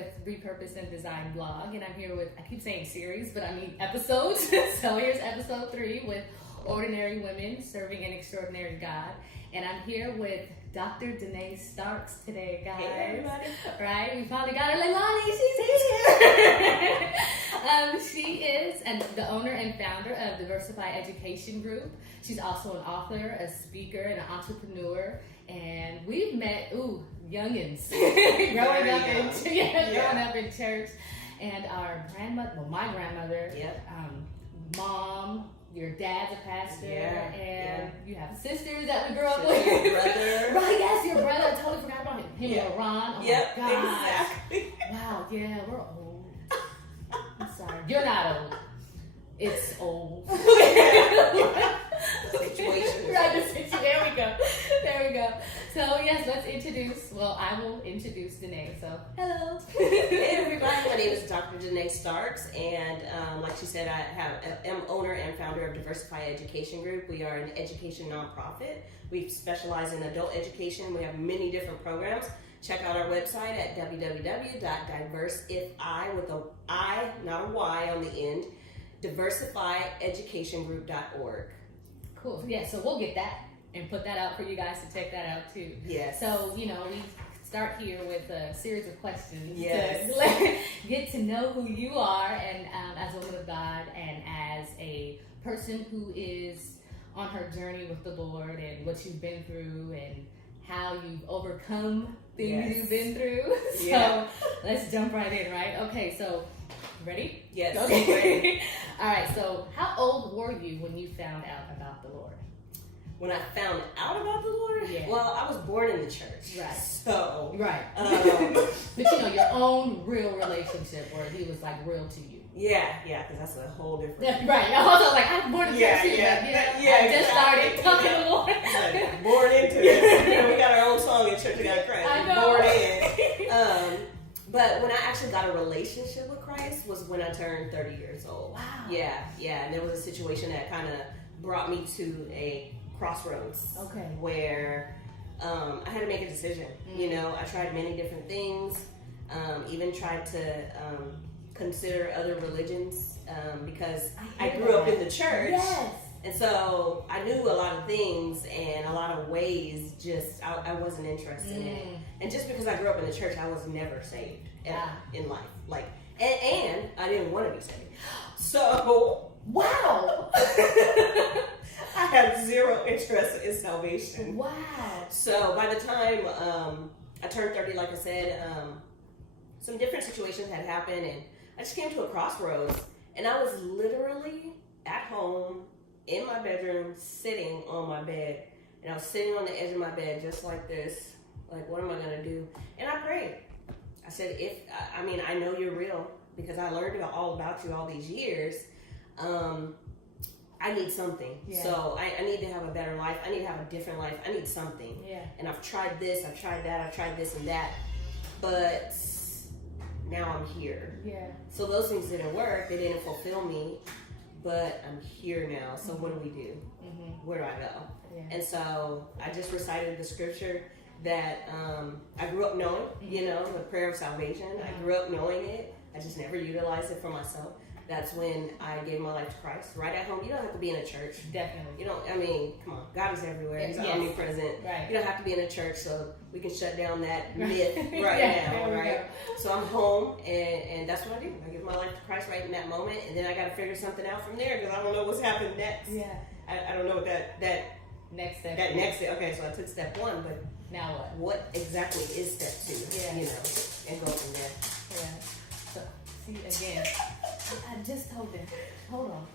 with Repurpose and Design blog, and I'm here with, I keep saying series, but I mean episodes. So here's episode 3 with Ordinary Women Serving an Extraordinary God. And I'm here with Dr. Dene Starks today, guys. Hey, everybody. Right? We finally got her. Leilani, she's here. She is the owner and founder of Diversif-I Education Group. She's also an author, a speaker, and an entrepreneur. And we've met, youngins. growing up in church. And our grandmother, my grandmother, mom, your dad's a pastor, and you have sisters that we grew up with. Your brother. Right, yes, your brother. I totally forgot about him. Him and Ron. Oh my gosh. Exactly. Wow, yeah, we're old. I'm sorry. You're not old. It's old. Situation. Right, there we go. There we go. So, yes, let's introduce. Well, I will introduce Dene. So, hello. Hey, everybody. My name is Dr. Dene Starks, and like she said, I am owner and founder of Diversif-I Education Group. We are an education nonprofit. We specialize in adult education. We have many different programs. Check out our website at www.diversifi, with a I, not a Y on the end, diversifieducationgroup.org. Cool. Yeah, so we'll get that and put that out for you guys to check that out too. Yes. So, we start here with a series of questions Yes. to get to know who you are, and as a woman of God, and as a person who is on her journey with the Lord, and what you've been through, and how you've overcome things you've been through. So let's jump right in, right? Okay, so ready? Yes. Okay. All right, so how old were you when you found out about the Lord? When I found out about the Lord, well, I was born in the church. Right. So. Right. But your own real relationship where he was like real to you. Yeah, because that's a whole different. Right. I was like, I was born in church too. I just started talking to the Lord. Like, born into it. We got our own song in Church of God Christ. I know. Born in. But when I actually got a relationship with Christ was when I turned 30 years old. Wow. Yeah. And there was a situation that kind of brought me to a crossroads. Okay. Where I had to make a decision. I tried many different things. Even tried to consider other religions because I grew up in the church. Yes. And so I knew a lot of things and a lot of ways, just I wasn't interested in it. And just because I grew up in the church, I was never saved in life. And I didn't want to be saved. So, wow. I had zero interest in salvation. Wow. So by the time I turned 30, like I said, some different situations had happened, and I just came to a crossroads. And I was literally at home in my bedroom, sitting on my bed. And I was sitting on the edge of my bed just like this. Like, what am I going to do? And I prayed. I said, I know you're real because I learned all about you all these years. I need something. Yeah. So I need to have a better life. I need to have a different life. I need something. Yeah. And I've tried this, I've tried that, I've tried this and that. But now I'm here. Yeah. So those things didn't work. They didn't fulfill me. But I'm here now. So what do we do? Where do I go? Yeah. And so I just recited the scripture that I grew up knowing, the prayer of salvation. I grew up knowing it. I just never utilized it for myself. That's when I gave my life to Christ. Right at home. You don't have to be in a church. Definitely. Come on. God is everywhere. He's omnipresent. Right. You don't have to be in a church, so we can shut down that myth now, right? So I'm home, and that's what I do. I give my life to Christ right in that moment, and then I got to figure something out from there because I don't know what's happening next. Yeah. I don't know what that next step. That next step. Okay, so I took step 1, but now what? What exactly is step 2? And go from there. Yeah. So see again. I just told them. Hold on.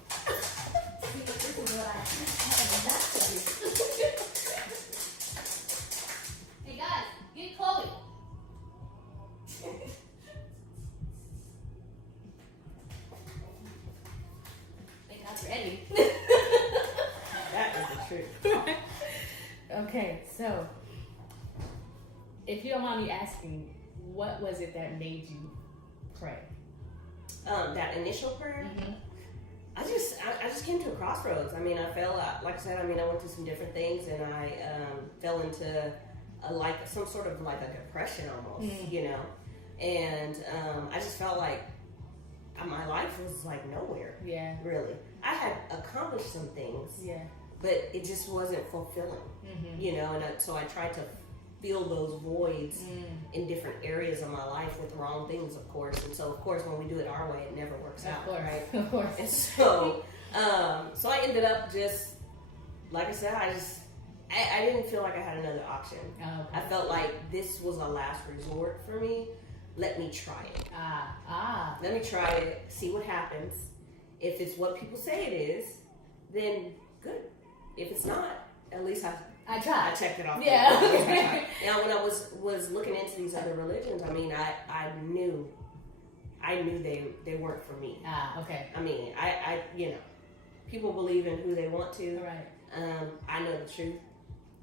See, this is what I have not to do. Hey guys, get Chloe. Think God's ready. That is the truth. Okay, so if you don't mind me asking, what was it that made you pray? That initial prayer, I just came to a crossroads. I mean, I fell out. Like I said, I went through some different things, and I fell into some sort of like a depression almost, And I just felt like my life was like nowhere. Yeah. Really. I had accomplished some things. Yeah. But it just wasn't fulfilling. You know, and so I tried to fill those voids in different areas of my life with wrong things, of course. And so, of course, when we do it our way, it never works out, right? Of course. And so, so I ended up just, like I said, I didn't feel like I had another option. Oh, okay. I felt like this was a last resort for me. Let me try it. Let me try it, see what happens. If it's what people say it is, then good. If it's not, at least I tried. I checked it off. Yeah. Now, when I was looking into these other religions, I mean, I knew they weren't for me. Okay. I mean, I you know, people believe in who they want to. Right. I know the truth,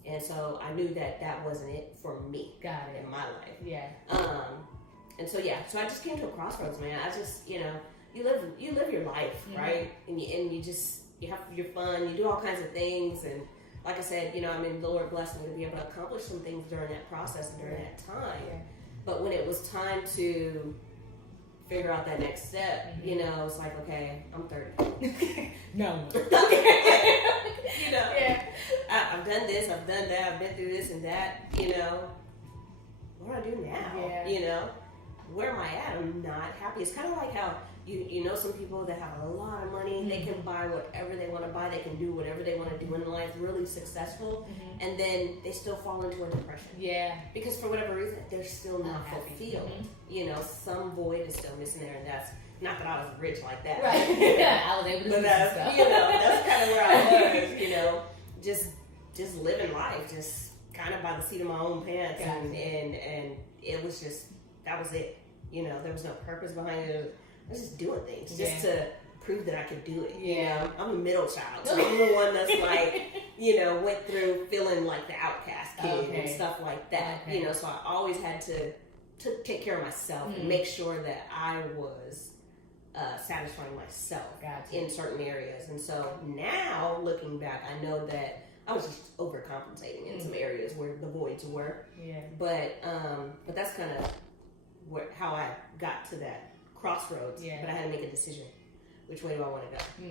and so I knew that wasn't it for me. Got it. In my life. Yeah. And so so I just came to a crossroads, man. I just, you know, you live your life, right? And you have your fun, you do all kinds of things, and like I said, you know, I mean, the Lord blessed me to be able to accomplish some things during that process and during that time. Yeah. But when it was time to figure out that next step, you know, it's like, okay, I'm 30. No. Okay. You know, yeah. I've done this, I've done that, I've been through this and that, you know. What do I do now? Yeah. You know, where am I at? I'm not happy. It's kind of like how you know some people that have a lot of money, they can buy whatever they want to buy, they can do whatever they want to do in life, really successful, and then they still fall into a depression. Yeah. Because for whatever reason, they're still not fulfilled. You know, some void is still missing there, and that's not that I was rich like that. Right. Yeah, I was able to do stuff. You know, that's kind of where I was, you know, just living life, just kind of by the seat of my own pants, and it was just, that was it. You know, there was no purpose behind it. I was just doing things just to prove that I could do it. You know, I'm a middle child, so I'm the one that's like, you know, went through feeling like the outcast kid and stuff like that. You know, so I always had to take care of myself and make sure that I was satisfying myself in certain areas. And so now, looking back, I know that I was just overcompensating in some areas where the voids were. Yeah. But that's kind of how I got to that crossroads. Yeah. But I had to make a decision. Which way do I want to go?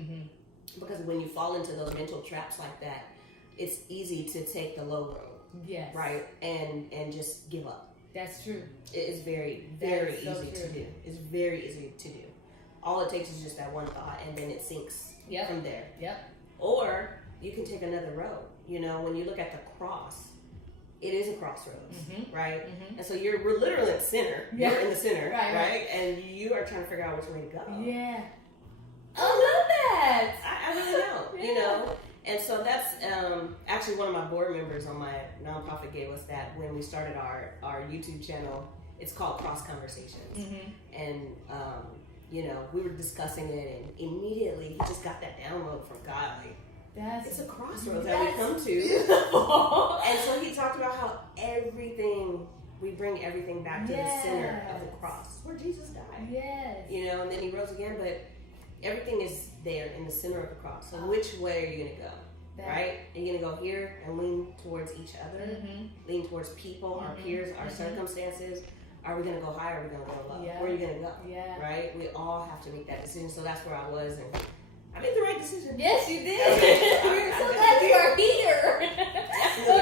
Because when you fall into those mental traps like that, it's easy to take the low road. Yes. Right? And just give up. That's true. It is very, very easy to do. It's very easy to do. All it takes is just that one thought, and then it sinks from there. Yep. Or you can take another road. You know, when you look at the cross, it is a crossroads, right? And so we're literally in the center. Yeah. You're in the center, right? And you are trying to figure out which way to go. Yeah. I love that. I really don't, you know? And so that's actually one of my board members on my nonprofit gave us that when we started our YouTube channel. It's called Cross Conversations. And, you know, we were discussing it, and immediately he just got that download from God, like, it's a crossroads that we come to. Beautiful. And so he talked about how we bring everything back to the center of the cross where Jesus died. Yes. You know, and then he rose again, but everything is there in the center of the cross. So which way are you going to go? Right? Are you going to go here and lean towards each other? Lean towards people, our peers, our circumstances? Are we going to go high or are we going to go low? Where are you going to go? Yeah. Right? We all have to make that decision. So that's where I was, and I made the right decision. Yes, you did. We're so glad you are here.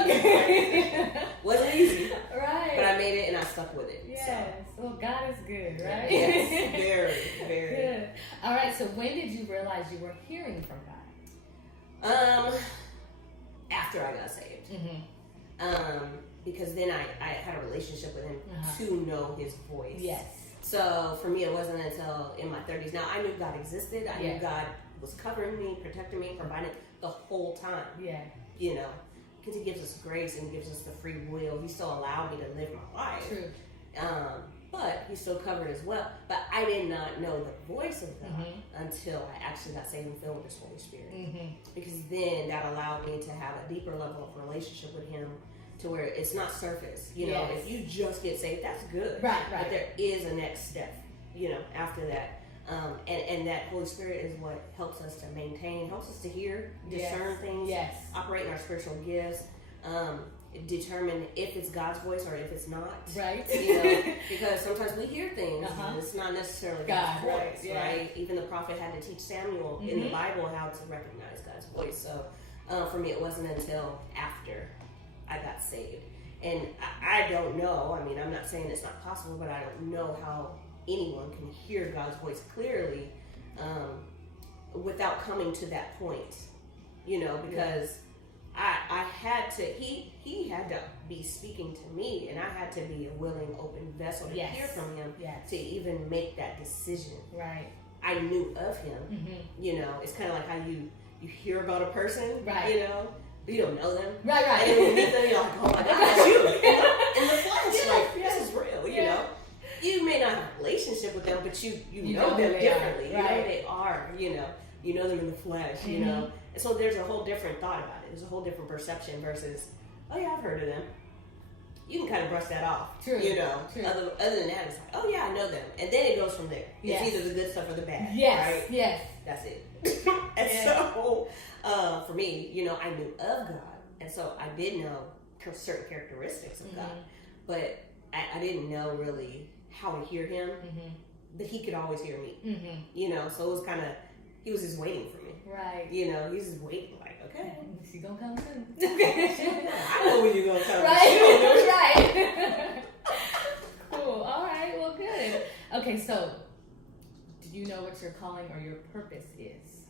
Okay. Wasn't easy. Right. But I made it and I stuck with it. Yes. So. Well, God is good, right? Yes. Very, very. Good. All right. So when did you realize you were hearing from God? After I got saved. Because then I had a relationship with him to know his voice. Yes. So for me, it wasn't until in my 30s. Now, I knew God existed. I knew God was covering me, protecting me, providing the whole time. Yeah. You know, because he gives us grace and gives us the free will. He still allowed me to live my life. True. But he still covered as well. But I did not know the voice of God until I actually got saved and filled with his Holy Spirit. Because then that allowed me to have a deeper level of relationship with him, to where it's not surface. You know, if you just get saved, that's good. Right. But there is a next step, you know, after that. And that Holy Spirit is what helps us to maintain, helps us to hear, discern things, operate in our spiritual gifts. determine if it's God's voice or if it's not. Right. Because sometimes we hear things and it's not necessarily God's voice, right? Even the prophet had to teach Samuel in the Bible how to recognize God's voice. So for me, it wasn't until after I got saved. And I don't know, I mean, I'm not saying it's not possible, but I don't know how anyone can hear God's voice clearly without coming to that point, because I had to, he had to be speaking to me, and I had to be a willing, open vessel to hear from him to even make that decision. Right. I knew of him, it's kind of like how you hear about a person, right. But you don't know them. Right. And then when you meet them, you're like, oh my God, that's you. In the flesh, this is real, You may not have a relationship with them, but you know them differently. Right. You know they are, you know them in the flesh, And so there's a whole different thought about it. There's a whole different perception versus, oh yeah, I've heard of them. You can kind of brush that off. True. True. Other than that, it's like, oh yeah, I know them. And then it goes from there. It's either the good stuff or the bad. Yes. Right? Yes. That's it. And so, for me, I knew of God. And so I did know certain characteristics of God. But I didn't know really how to hear him. But he could always hear me. So it was kind of, he was just waiting for me. Right. He was just waiting, like, okay. She gonna come soon. I know when you're gonna come. Right. Right. Cool. All right. Well, good. Okay. So, do you know what your calling or your purpose is?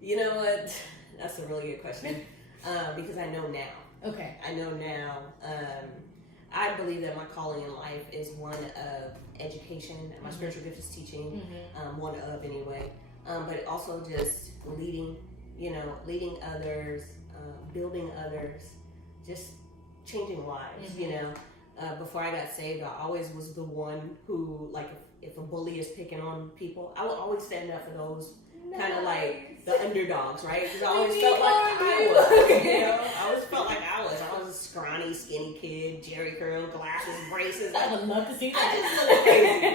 You know what? That's a really good question. Because I know now. Okay. I know now. I believe that my calling in life is one of education. My spiritual gift is teaching. One of anyway. But also just leading, leading others, building others, just changing lives, Before I got saved, I always was the one who, like, if a bully is picking on people, I would always stand up for those kind of like the underdogs, right? Because I always felt like I was, I always felt like I was a scrawny, skinny kid, Jerry curl, glasses, braces. I would love to see that. I just look crazy.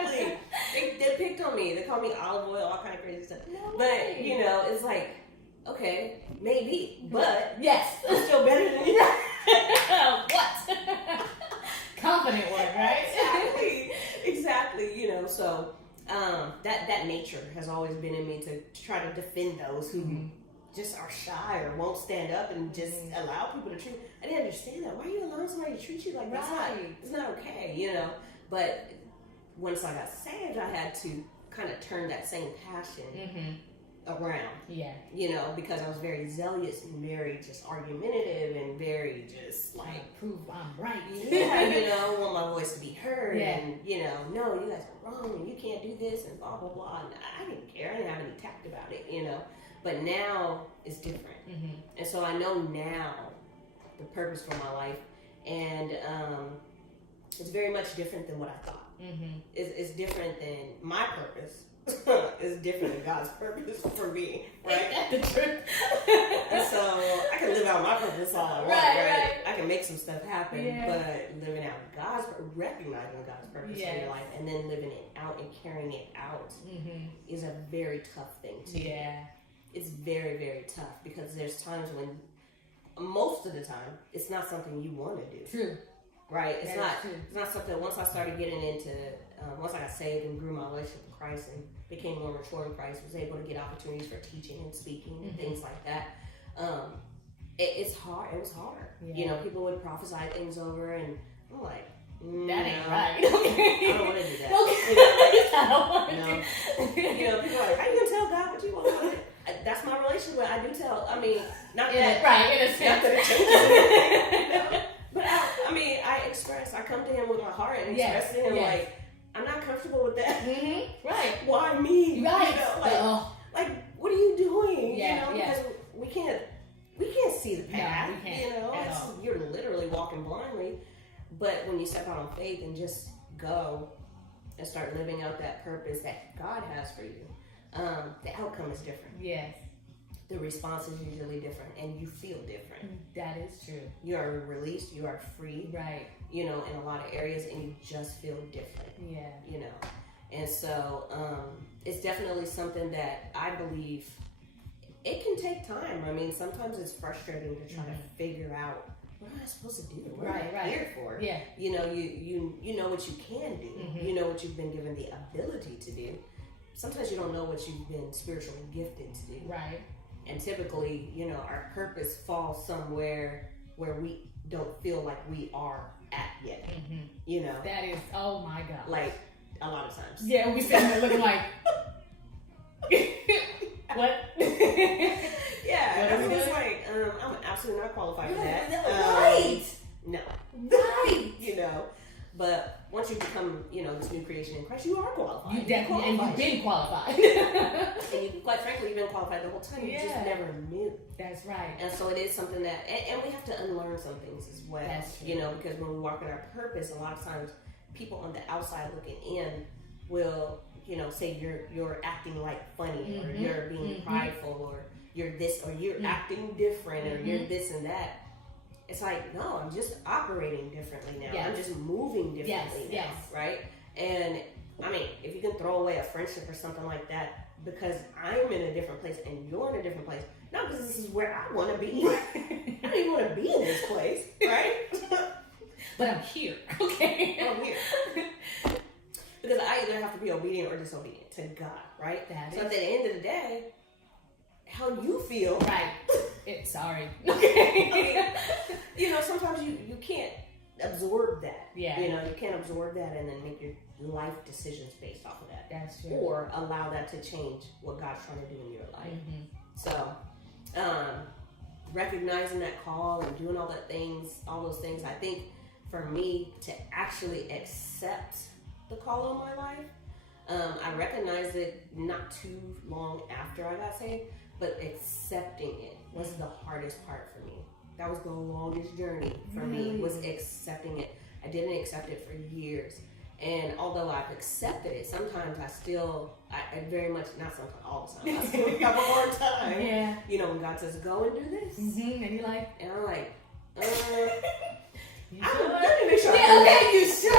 Exactly. They picked on me. They called me olive oil, all kind of crazy stuff. No but way. It's like, okay, maybe, but yes, I'm still better than you. What? Confident word, right? Exactly. So that nature has always been in me to try to defend those who just are shy or won't stand up and just allow people to treat. I didn't understand that. Why are you allowing somebody to treat you like that? It's not okay, But once I got saved, I had to kind of turn that same passion around. Yeah. Because I was very zealous and very just argumentative and very just like prove I'm right. I want my voice to be heard and no, you guys are wrong and you can't do this and blah blah blah. And I didn't care. I didn't have any tact about it, But now it's different. And so I know now the purpose for my life, and it's very much different than what I thought. It's different than my purpose. It's different than God's purpose for me, right? That's the truth. And so I can live out my purpose all I want, right? I can make some stuff happen, but living out recognizing God's purpose in your life, and then living it out and carrying it out is a very tough thing to do. It's very, very tough because there's times when, most of the time, it's not something you want to do. True. Right? It's not something, once I started getting into, once I got saved and grew my relationship with Christ and became more mature in Christ, was able to get opportunities for teaching and speaking and things like that. It's hard. It was hard. People would prophesy things over and I'm like, that ain't right. I don't want to do that. I don't want to do people are like, how you going to tell God what you want? That's my relationship with. I do tell. I mean, not that. Right, in a sense. Not that it changes anything, But I express. I come to him with my heart and express to him like, I'm not comfortable with that. Right. Why me? Right. Like, what are you doing? Yeah. Because we can't see the path. No, we can't. You're literally walking blindly. But when you step out on faith and just go and start living out that purpose that God has for you, the outcome is different. Yes. The response is usually different, and you feel different. That is true. You are released. You are free. Right. In a lot of areas, and you just feel different. Yeah. And so it's definitely something that I believe it can take time. I mean, sometimes it's frustrating to try to figure out what am I supposed to do? What am I here for? Yeah. You know, you know what you can do. Mm-hmm. You know what you've been given the ability to do. Sometimes you don't know what you've been spiritually gifted to do. Right. And typically, you know, our purpose falls somewhere where we don't feel like we are at yet. Mm-hmm. You know? That is, oh my God. Like, a lot of times. Yeah, we sitting there looking like, what? Yeah, I mean, it's like, I'm absolutely not qualified for that. Right. No. Right. You know, but once you become, you know, this new creation in Christ, you are qualified. You definitely, and you've been qualified. And you, quite frankly, you've been qualified the whole time. You just never knew. That's right. And so it is something that, and we have to unlearn some things as well. That's true. You know, because when we walk in our purpose, a lot of times people on the outside looking in will, you know, say you're acting like funny, or you're being prideful, or you're this, or you're acting different, or you're this and that. It's like, no, I'm just operating differently now. Yes. I'm just moving differently now, right? And I mean, if you can throw away a friendship or something like that because I'm in a different place and you're in a different place, not because this is where I want to be. I don't even want to be in this place, right? But I'm here, okay? I'm here. Because I either have to be obedient or disobedient to God, right? So at the end of the day, how you feel. Right. Sorry. Okay. I mean, you know, sometimes you can't absorb that. Yeah. You know, you can't absorb that and then make your life decisions based off of that. That's true. Or allow that to change what God's trying to do in your life. Mm-hmm. So, recognizing that call and doing all those things, I think for me to actually accept the call on my life, I recognized it not too long after I got saved, but accepting it was the hardest part for me. That was the longest journey for me, was accepting it. I didn't accept it for years. And although I've accepted it, sometimes I very much, not sometimes, all the time, I still have a hard time. Yeah. You know, when God says, go and do this. Mm-hmm. And you're like, and I'm like, you I'm sure? gonna make sure. Yeah, okay, you sure?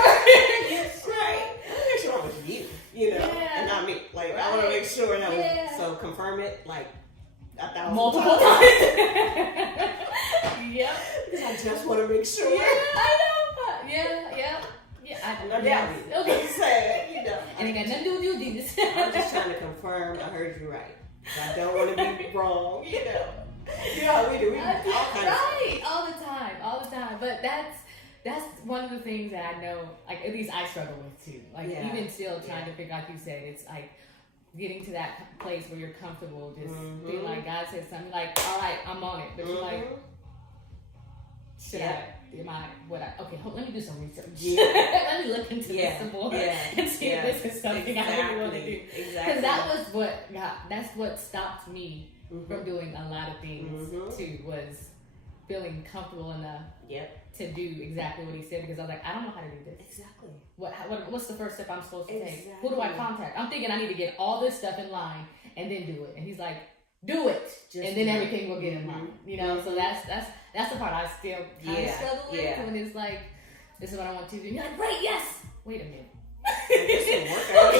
You right. I want to make sure I'm with you know, and not me. Like, I want to make sure that so confirm it, like, 1,000 multiple times. Yep. Because I just want to make sure. Yeah, I know. Yeah. I'm not doubting you. Okay. Saying, you know. And it got nothing to do with you, Dennis. I'm just trying to confirm I heard you right. I don't want to be wrong, you know. You know how we do. We do all kinds of all the time. But that's one of the things that I know, like, at least I struggle with too. Like, even still trying to figure out, like you said, it's like getting to that place where you're comfortable, just being like, God says something, like, all right, I'm on it. But you're like, okay, let me do some research. Let me look into this some more and see if this is something I really want to do. Because that's what stopped me from doing a lot of things too, was feeling comfortable enough to do exactly what he said, because I was like, I don't know how to do this. Exactly. What's the first step I'm supposed to take? Who do I contact? I'm thinking I need to get all this stuff in line and then do it. And he's like, do it, and then everything will get in line. You know, so that's the part I still kind of struggle with when it's like, this is what I want to do. And you're like, right, yes. Wait a minute. This didn't work out.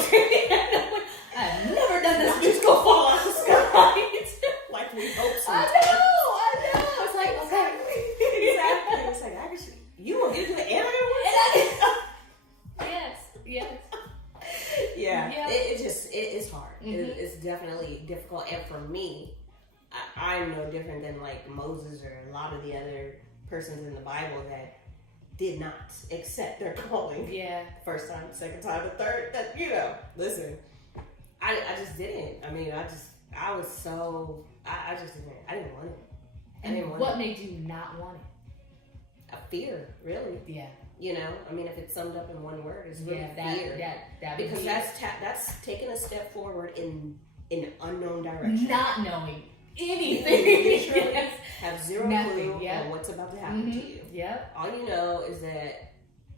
I've never done this musical fall out the sky. Like we hope so. I know. It's like, okay. Exactly. It's like, actually, you will get to the end of it. Yes. Yeah. It's hard. It's definitely difficult. And for me, I'm no different than like Moses or a lot of the other persons in the Bible that did not accept their calling. Yeah. First time, second time, the third. That, you know, listen, I just didn't. I mean, I just didn't. I didn't want it. And what made you not want it? A fear, really. Yeah. You know, I mean, if it's summed up in one word, it's really fear. Because that's taking a step forward in an unknown direction. Not knowing anything. Yes. Have zero clue on what's about to happen to you. Yep. All you know is that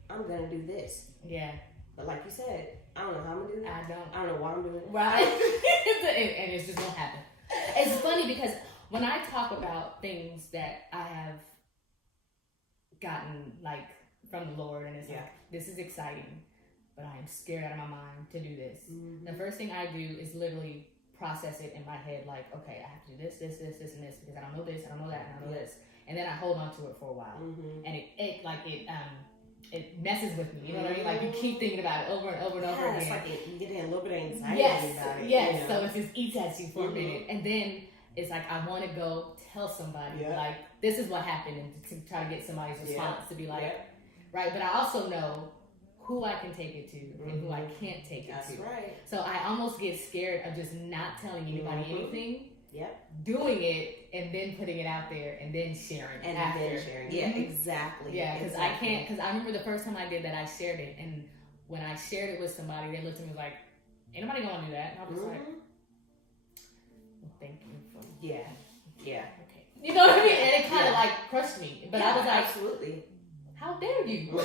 I'm going to do this. Yeah. But like you said, I don't know how I'm going to do it. I don't know why I'm doing it. Right. And it's just going to happen. It's funny because when I talk about things that I have gotten, like, from the Lord, and it's like, this is exciting, but I am scared out of my mind to do this. The first thing I do is literally process it in my head, like, okay, I have to do this, and this, because I don't know this, I don't know that, and I don't know this. and then I hold on to it for a while, and it messes with me. You know what I mean? Like you keep thinking about it over and over and over again. It's like you get a little bit of anxiety about it. Yes. You know? So it just eats at you for a minute, and then it's like I want to go tell somebody like this is what happened, and to try to get somebody's response to be like, right. But I also know who I can take it to and who I can't take it to. That's right. So I almost get scared of just not telling anybody anything. Yep. Doing it and then putting it out there and then sharing. And then sharing. Yeah, exactly. Yeah, because I can't, because I remember the first time I did that, I shared it. And when I shared it with somebody, they looked at me like, ain't nobody gonna do that. And I was like, well, thank you for Yeah. Okay. You know what I mean? And it kind of like crushed me. But I was like, absolutely. How dare you? So I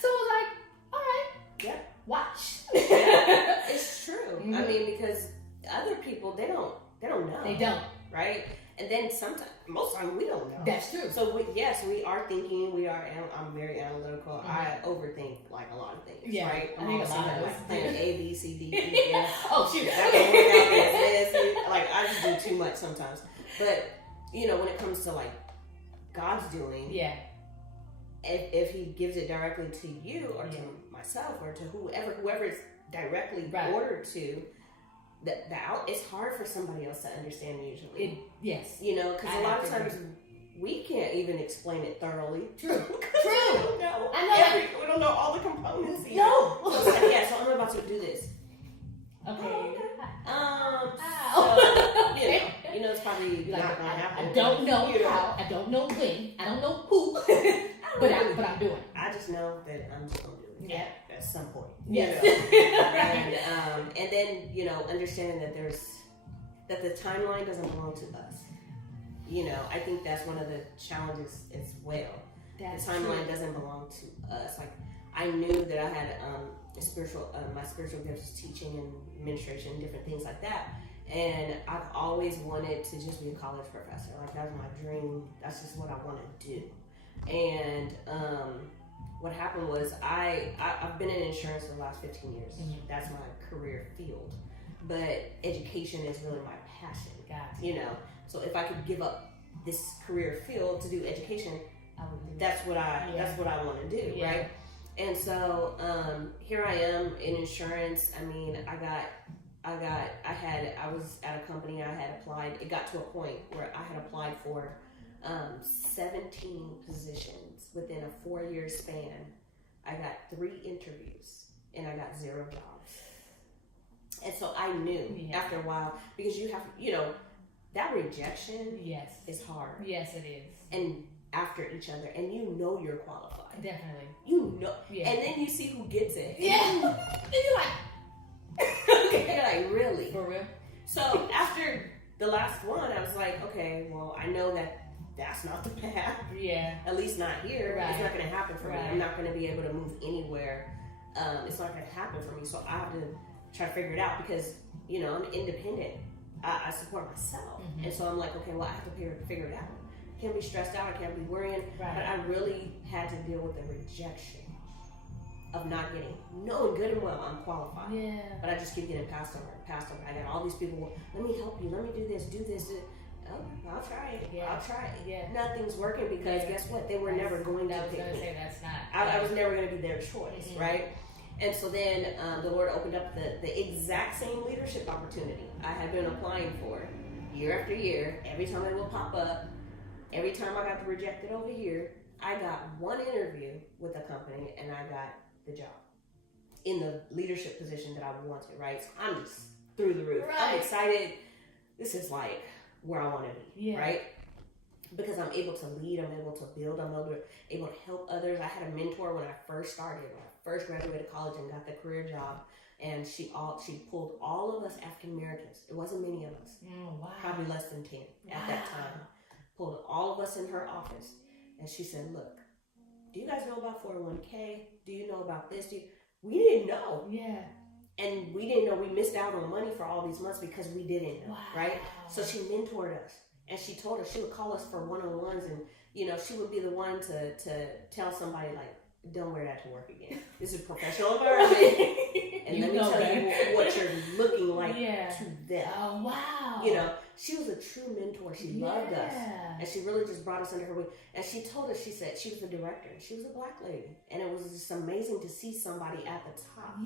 was like, all right, watch. It's true. I mean, because other people, they don't know. They don't. Right? And then most times we don't know. That's true. So we are thinking, I'm very analytical. I overthink like a lot of things. Yeah. Right? I think a lot of like thinking A, B, C, D, E, F. Oh, shoot. That don't work out this. Like I just do too much sometimes. But, when it comes to like God's doing. Yeah. If he gives it directly to you or to myself or to whoever it's directly ordered to, it's hard for somebody else to understand usually. Yes. Because a lot of times we can't even explain it thoroughly. True. We don't know. I know. We don't know all the components either. No. So I'm about to do this. Okay. So, it's probably not going to happen. I don't know how. I don't know when. I don't know who. But I'm doing it. I just know that I'm just going to do it. Yeah. At some point. Yes. And then, understanding that the timeline doesn't belong to us. I think that's one of the challenges as well. The timeline doesn't belong to us. Like, I knew that I had my spiritual gifts, teaching and administration, different things like that. And I've always wanted to just be a college professor. Like, that's my dream. That's just what I want to do. And what happened was I've been in insurance for the last 15 years. That's my career field. But education is really my passion. Gotcha. So if I could give up this career field to do education, that's what I want to do, right? And so here I am in insurance. I mean, I was at a company. I had applied. It got to a point where I had applied for 17 positions within a 4-year span. I got 3 interviews and I got 0 jobs. And so I knew after a while, because you have, that rejection is hard. Yes, it is. And after each other, and you're qualified. Definitely. Yeah. And then you see who gets it. Yeah. And you're like, okay. You're like, really? For real? So after the last one, I was like, okay, well, I know that's not the path. Yeah. At least not here. Right. It's not going to happen for me. I'm not going to be able to move anywhere. It's not going to happen for me. So I have to try to figure it out because, I'm independent. I support myself. And so I'm like, okay, well, I have to figure it out. I can't be stressed out. I can't be worrying. Right. But I really had to deal with the rejection of not getting, knowing good and well I'm qualified. Yeah. But I just keep getting passed over. I got all these people, let me help you. Let me do this. Oh, I'll try it. I'll try it. Yeah. Nothing's working because guess what? They were never going to pick me. That's not. I was never going to be their choice, right? And so then the Lord opened up the exact same leadership opportunity I had been applying for year after year. Every time it would pop up, every time I got rejected over here, I got one interview with a company and I got the job in the leadership position that I wanted, right? So I'm just through the roof. Right. I'm excited. This is like where I want to be, right? Because I'm able to lead, I'm able to build, I'm able to help others. I had a mentor when I first started, when I first graduated college and got the career job, and she pulled all of us African Americans. It wasn't many of us. Oh, wow. Probably less than 10 at that time. Pulled all of us in her office, and she said, look, do you guys know about 401k? Do you know about this? We didn't know. Yeah. And we didn't know. We missed out on money for all these months because we didn't know, right? So she mentored us. And she told us she would call us for one-on-ones, and she would be the one to tell somebody like, "Don't wear that to work again. This is a professional environment, and let me tell you what you're looking like to them." Oh wow! she was a true mentor. She loved us. And she really just brought us under her wing. And she told us, she said, she was the director. She was a Black lady. And it was just amazing to see somebody at the top.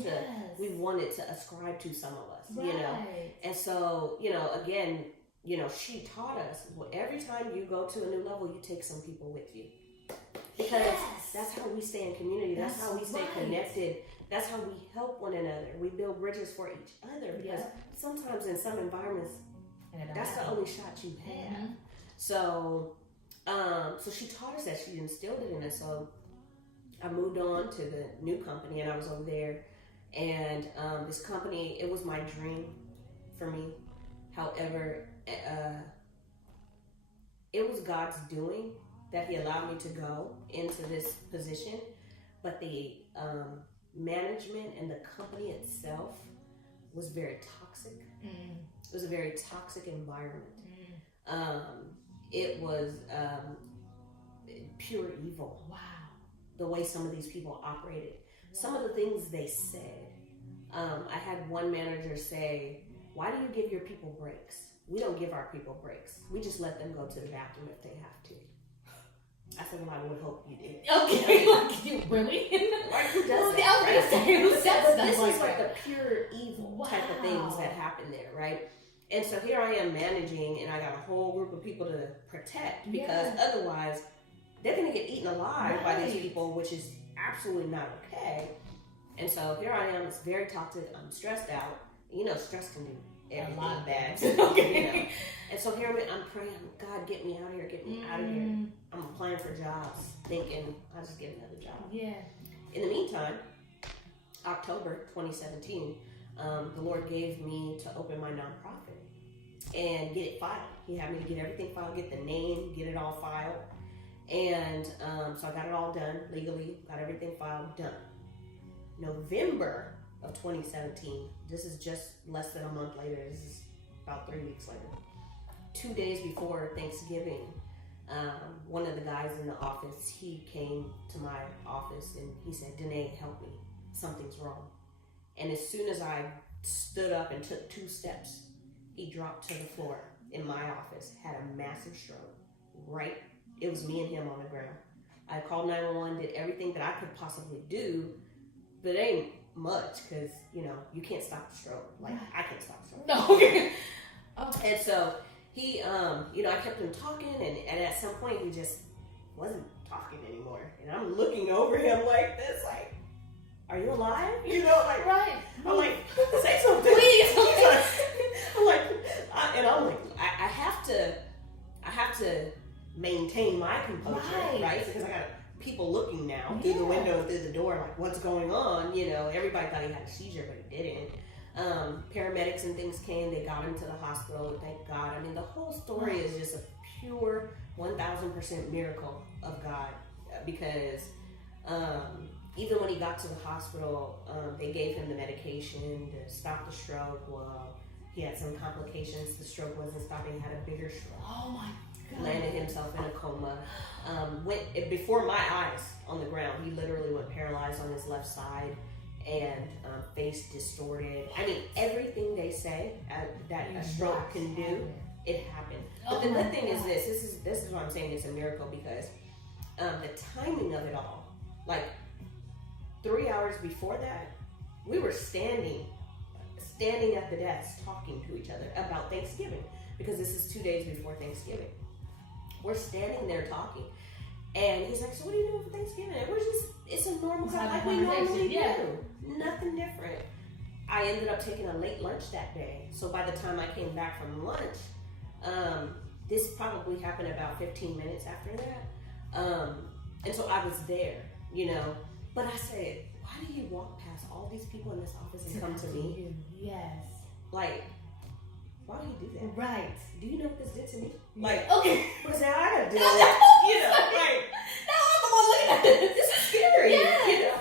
We wanted to ascribe to some of us, you know. And so, you know, again, you know, she taught us, well, every time you go to a new level, you take some people with you. Because that's how we stay in community. That's how we stay connected. That's how we help one another. We build bridges for each other. Because sometimes in some environments, that's the only shot you have. So, so she taught us that. She instilled it in us. So I moved on to the new company, and I was over there. And this company, it was my dream for me. However, it was God's doing that He allowed me to go into this position. But the management and the company itself was very toxic. It was a very toxic environment. It was pure evil. Wow. The way some of these people operated. Some of the things they said. I had one manager say, "Why do you give your people breaks? We don't give our people breaks. We just let them go to the bathroom if they have to." I said, "Well, I would hope you did." Okay, like you really? Like, who does that? I was gonna say, who says stuff this like is like the pure evil type of things that happen there, right? And so here I am managing, and I got a whole group of people to protect, because otherwise they're gonna get eaten alive by these people, which is absolutely not okay. And so here I am. It's very toxic. I'm stressed out. You know, stress can do everything bad. You know? And so here I'm praying, God, get me out of here. Get me out of here. I'm applying for jobs, thinking I'll just get another job. In the meantime, October 2017, the Lord gave me to open my nonprofit and get it filed. He had me to get everything filed, get the name, get it all filed. And so I got it all done legally, got everything filed, done. November of 2017, this is just less than a month later, this is about 3 weeks later. 2 days before Thanksgiving, one of the guys in the office, he came to my office and he said, "Dene, help me, something's wrong." And as soon as I stood up and took 2 steps, he dropped to the floor in my office, had a massive stroke. It was me and him on the ground. I called 911, did everything that I could possibly do, but it ain't much, because, you know, you can't stop the stroke. Like, I can't stop the stroke. No. Okay. And so he, you know, I kept him talking, and at some point he just wasn't talking anymore. And I'm looking over him like this, like, "Are you alive?" You know, like, I'm like, "Say something, please." I'm like, I have to maintain my composure, right? Because I got people looking now through the window and through the door, like, what's going on? You know, everybody thought he had a seizure, but he didn't. Paramedics and things came, they got him to the hospital, thank God. I mean, the whole story is just a pure 1000% miracle of God, because even when he got to the hospital, they gave him the medication to stop the stroke. Well, he had some complications. The stroke wasn't stopping. He had a bigger stroke. Oh my God. Landed himself in a coma. Went before my eyes on the ground. He literally went paralyzed on his left side, and face distorted. I mean, everything they say that a stroke can do, it happened. But the good thing is this is what I'm saying, it's a miracle, because the timing of it all, like 3 hours before that, we were standing at the desk talking to each other about Thanksgiving, because this is 2 days before Thanksgiving. We're standing there talking, and he's like, "So what are you doing for Thanksgiving?" And we're just, it's a normal time, like we normally do. Nothing different. I ended up taking a late lunch that day. So by the time I came back from lunch, this probably happened about 15 minutes after that. And so I was there, you know. But I said, "Why do you walk past all these people in this office and come to me?" Yes. Like, why do you do that? Right. Do you know what this did to me? Like, okay. Because now I gotta deal with it. You know, like, now I'm the one looking at this. This is scary, you know?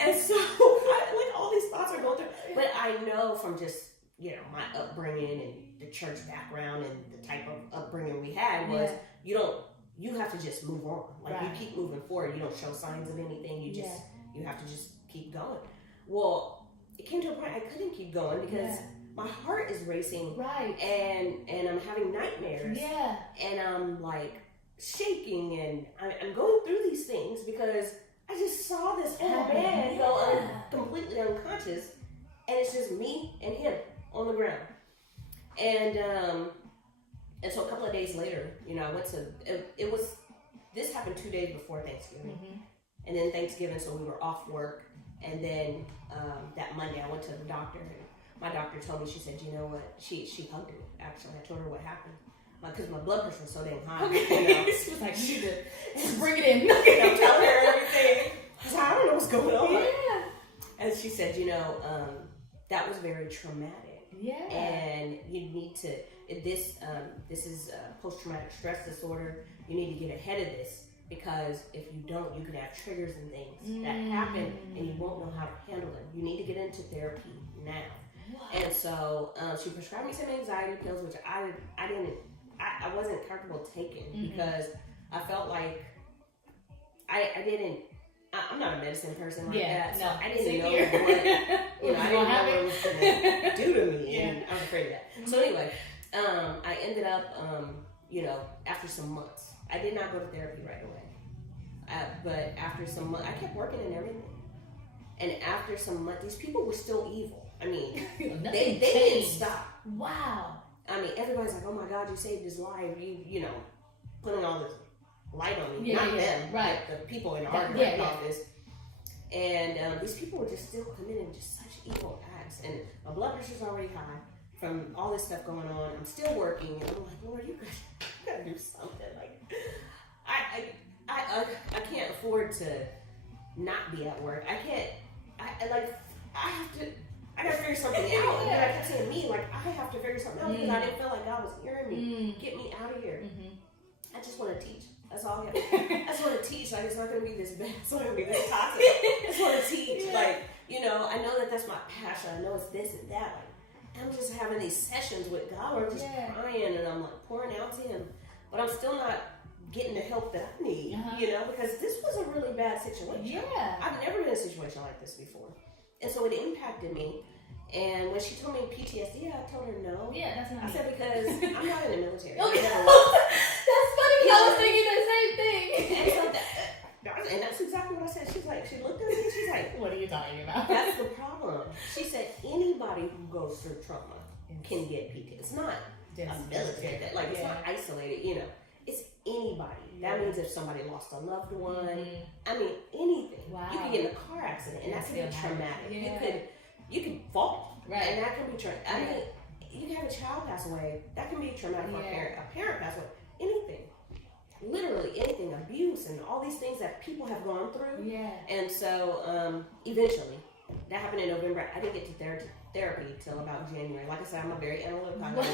And so, like, all these thoughts are going through. But I know from just, you know, my upbringing and the church background and the type of upbringing we had was, you have to just move on. Like, you keep moving forward. You don't show signs of anything. You have to just keep going. Well, it came to a point I couldn't keep going, because my heart is racing. Right. And I'm having nightmares. Yeah. And I'm like shaking, and I'm going through these things because I just saw this old man go completely unconscious, and it's just me and him on the ground. And so a couple of days later, you know, I went to, this happened 2 days before Thanksgiving. And then Thanksgiving, so we were off work. And then that Monday, I went to the doctor, and my doctor told me, she said, you know what, she hugged me, actually. I told her what happened. Because my blood pressure was so damn high. Okay. You know? She was like, she did. Bring it in. I'm telling her everything. I was like, I don't know what's going on. Yeah. And she said, you know, that was very traumatic. Yeah. And you need to, this is post-traumatic stress disorder. You need to get ahead of this, because if you don't, you could have triggers and things that happen, and you won't know how to handle them. You need to get into therapy now. Wow. And so she prescribed me some anxiety pills, which I wasn't comfortable taking because I felt like I'm not a medicine person like that, so I didn't know what I didn't know what it was going to do to me, and I was afraid of that. So anyway, I ended up, you know, after some months, I did not go to therapy right away, but after some months, I kept working and everything, and after some months, these people were still evil. I mean, they didn't stop. Wow. I mean, everybody's like, oh my God, you saved his life. You know, putting all this light on me. Not them, right? The people in our direct office. And these people were just still committing just such evil acts. And my blood pressure's already high from all this stuff going on. I'm still working, and I'm like, Lord, you gotta do something. Like, I can't afford to not be at work. I gotta figure something out. And I kept saying, I have to figure something out because I didn't feel like God was hearing me. Get me out of here. I just want to teach. That's all I have. I just want to teach. Like, it's not going to be this bad. It's not going to be this toxic. I just want to teach. Like, you know, I know that that's my passion. I know it's this and that. Like, I'm just having these sessions with God where I'm just crying and I'm like pouring out to Him. But I'm still not getting the help that I need, you know, because this was a really bad situation. Yeah. I've never been in a situation like this before. And so it impacted me. And when she told me PTSD, I told her no. Yeah, that's not I said, because I'm not in the military. Okay. That's funny because I was thinking the same thing. And that's exactly what I said. She looked at me and she's like, what are you talking about? That's the problem. She said, anybody who goes through trauma can get PTSD. It's not a military, it's not isolated, you know. It's anybody. That means if somebody lost a loved one, I mean, anything. Wow. You could get in a car accident, and that could be traumatic. Yeah. You could fall, and that can be traumatic. I mean, you can have a child pass away. That can be traumatic for a parent. A parent pass away. Anything. Literally anything. Abuse and all these things that people have gone through. Yeah. And so, eventually, that happened in November. I didn't get to therapy till about January. Like I said, I'm a very analytical. I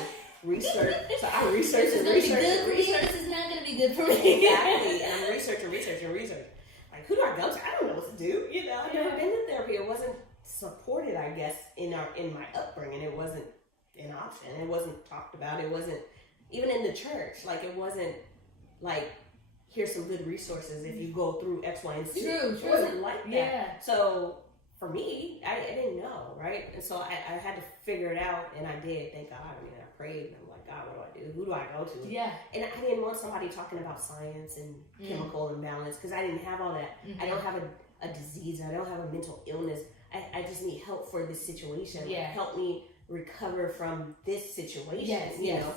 research. So I research and research. This is not going to be good for me. Exactly. And I'm research. Like, who do I go to? I don't know what to do. You know, I've never been to therapy. It wasn't supported, I guess, in my upbringing. It wasn't an option. It wasn't talked about. It wasn't even in the church. Like, it wasn't like, here's some good resources if you go through X, Y, and Z. True. It wasn't like that. Yeah. So for me, I didn't know, right? And so I had to figure it out, and I did. Thank God. I mean, I prayed, and I'm like, God, what do I do? Who do I go to? Yeah. And I didn't want somebody talking about science and chemical imbalance, because I didn't have all that. I don't have a disease. I don't have a mental illness. I just need help for this situation. Yeah. Like, help me recover from this situation. Yes. You know,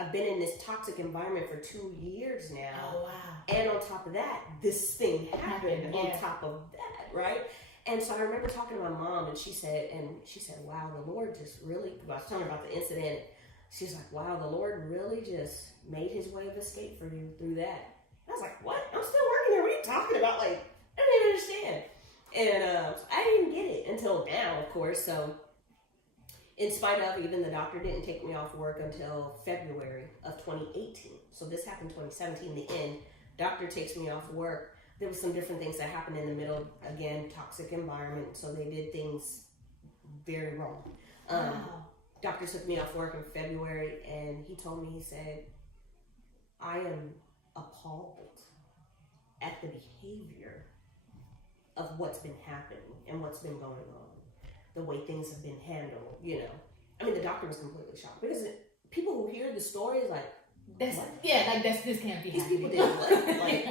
I've been in this toxic environment for 2 years now. Oh, wow. And on top of that, this thing happened on top of that, right? And so I remember talking to my mom, and she said, wow, the Lord just really, I was telling her about the incident. She's like, wow, the Lord really just made His way of escape for you through that. And I was like, what? I'm still working here. What are you talking about? Like, I didn't even understand. And I didn't get it until now, of course. So in spite of, even the doctor didn't take me off work until February of 2018. So this happened 2017, the end. Doctor takes me off work. There was some different things that happened in the middle. Again, toxic environment. So they did things very wrong. Doctor took me off work in February, and he told me, he said, I am appalled at the behavior of what's been happening and what's been going on, the way things have been handled, you know. the doctor was completely shocked because people who hear the stories this can't be these happening. people did what? Like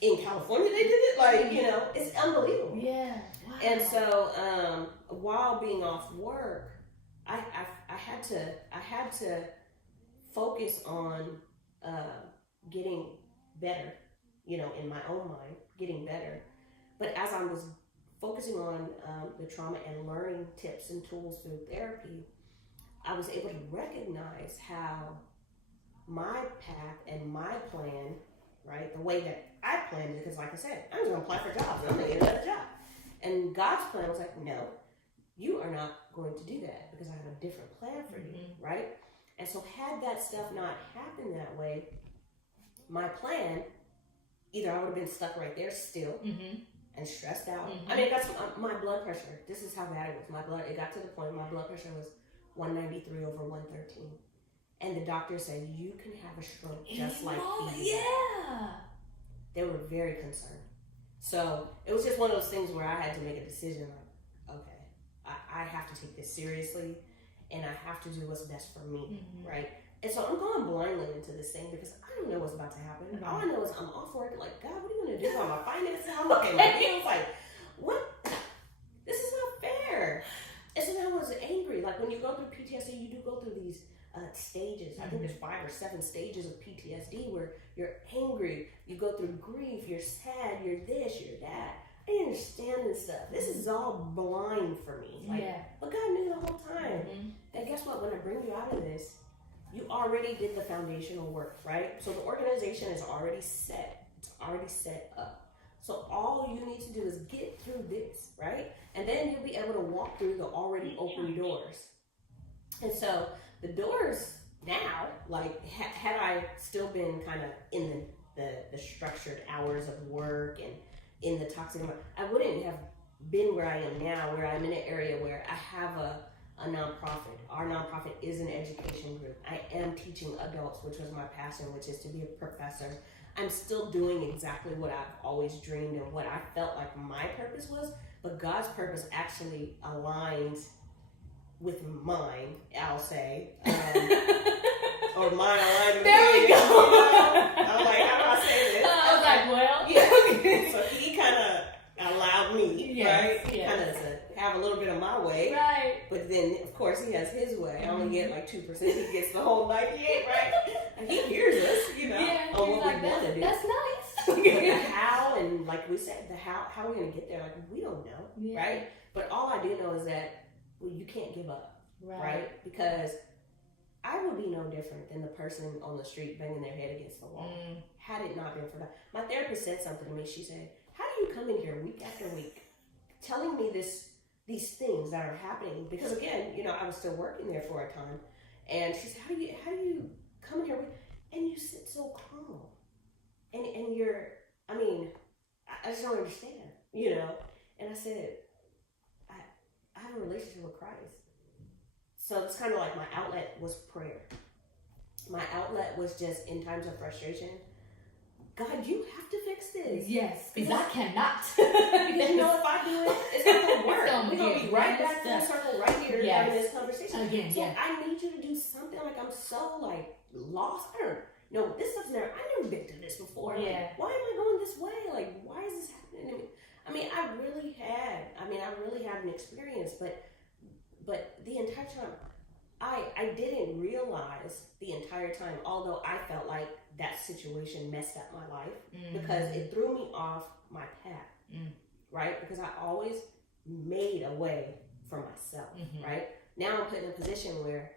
in California they did it? Like, it's unbelievable. Yeah. Wow. And so while being off work, I had to focus on getting better, in my own mind, getting better. But as I was focusing on the trauma and learning tips and tools through therapy, I was able to recognize how my path and my plan, right, the way that I planned it, because like I said, I was going to apply for jobs and I'm going to get another job. And God's plan was like, no, you are not going to do that because I have a different plan for you, right? And so had that stuff not happened that way, my plan, either I would have been stuck right there still and stressed out. I mean, that's my blood pressure. This is how bad it was. It got to the point my blood pressure was 193 over 113. And the doctor said, you can have a stroke just like these. Yeah. They were very concerned. So it was just one of those things where I had to make a decision like, okay, I have to take this seriously and I have to do what's best for me, right? And so I'm going blindly into this thing because I don't know what's about to happen. All I know is I'm off work, like, God, what are you going to do about my finances? I'm looking at my bills like, what? This is not fair. And so then I was angry. Like when you go through PTSD, you do go through these stages. I think there's 5 or 7 stages of PTSD where you're angry, you go through grief, you're sad, you're this, you're that. I didn't understand this stuff. This is all blind for me. But God knew the whole time. And guess what? When I bring you out of this, you already did the foundational work, right? So the organization is already set. It's already set up. So all you need to do is get through this, right? And then you'll be able to walk through the already open doors. And so the doors now, like, had I still been kind of in the structured hours of work and in the toxic environment, I wouldn't have been where I am now, where I'm in an area where I have a nonprofit. Our nonprofit is an education group. I am teaching adults, which was my passion, which is to be a professor. I'm still doing exactly what I've always dreamed and what I felt like my purpose was, but God's purpose actually aligned with mine, I'll say. Or mine aligned with there we go. I'm like, how do I say this? I was like, well. Yeah. So he kind of allowed me, right? Yes. Kind of to have a little bit of my way. Right. But then, of course, he has his way. I only get like 2%. He gets the whole 98, right? And he hears us, on what we want to do. That's nice. But the how, and like we said, the how are we going to get there? Like, we don't know, right? But all I do know is that, you can't give up, right? Because I would be no different than the person on the street banging their head against the wall. Had it not been for that. My therapist said something to me. She said, how do you come in here week after week telling me these things that are happening? Because again, I was still working there for a time. And she said, how do you come in here and you sit so calm? And you're, I just don't understand, And I said, I have a relationship with Christ. So it's kind of like my outlet was prayer. My outlet was just in times of frustration, God, you have to fix this. Yes, because I cannot. Because if I do it, it's not going to work. We're going to be right back to the circle right here having this conversation. Again, so I need you to do something. Like, I'm so lost. I don't know. This stuff's I've never been through this before. Yeah. Like, why am I going this way? Like, why is this happening to me? I really had an experience, but the entire time, I didn't realize the entire time, although I felt like that situation messed up my life because it threw me off my path, right? Because I always made a way for myself, right? Now I'm put in a position where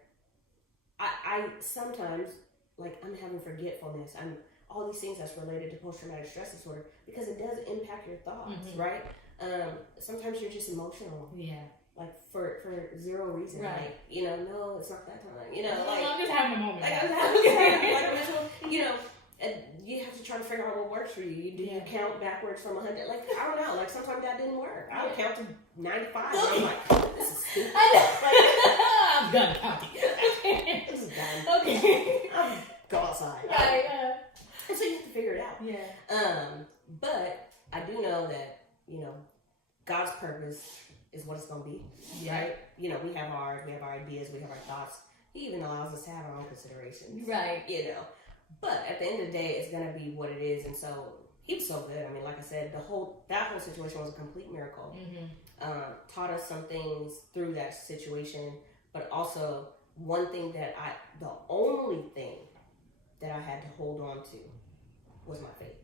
I sometimes, I'm having forgetfulness. I'm all these things that's related to post-traumatic stress disorder because it does impact your thoughts, right? Sometimes you're just emotional. Yeah. Like for zero reason. Right. No, it's not that time. I'm just having a moment. And you have to try to figure out what works for you. Do you count backwards from 100? I don't know. Sometimes that didn't work. I would count to 95. And I'm like, this is stupid. I'm done counting. This is done. Okay. I'm go outside. Right. And so you have to figure it out. Yeah. But I do know that, God's purpose is what it's going to be, yeah. right? You know, we have our ideas, we have our thoughts. He even allows us to have our own considerations, right? You know, but at the end of the day, it's going to be what it is. And so he was so good. I mean, like I said, that whole situation was a complete miracle. Taught us some things through that situation, but also one thing the only thing that I had to hold on to was my faith.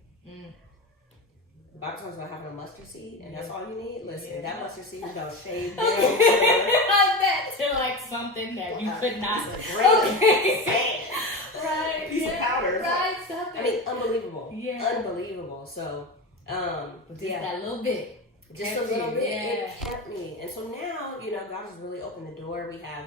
The Bible talks about having a mustard seed, and that's all you need. Listen, that mustard seed is gonna shave down to like something that you could not. Right. Piece of powder. Right. Something. I mean, unbelievable. Yeah. Unbelievable. So, just that little bit. Just a little bit. It kept me. And so now, you know, God has really opened the door. We have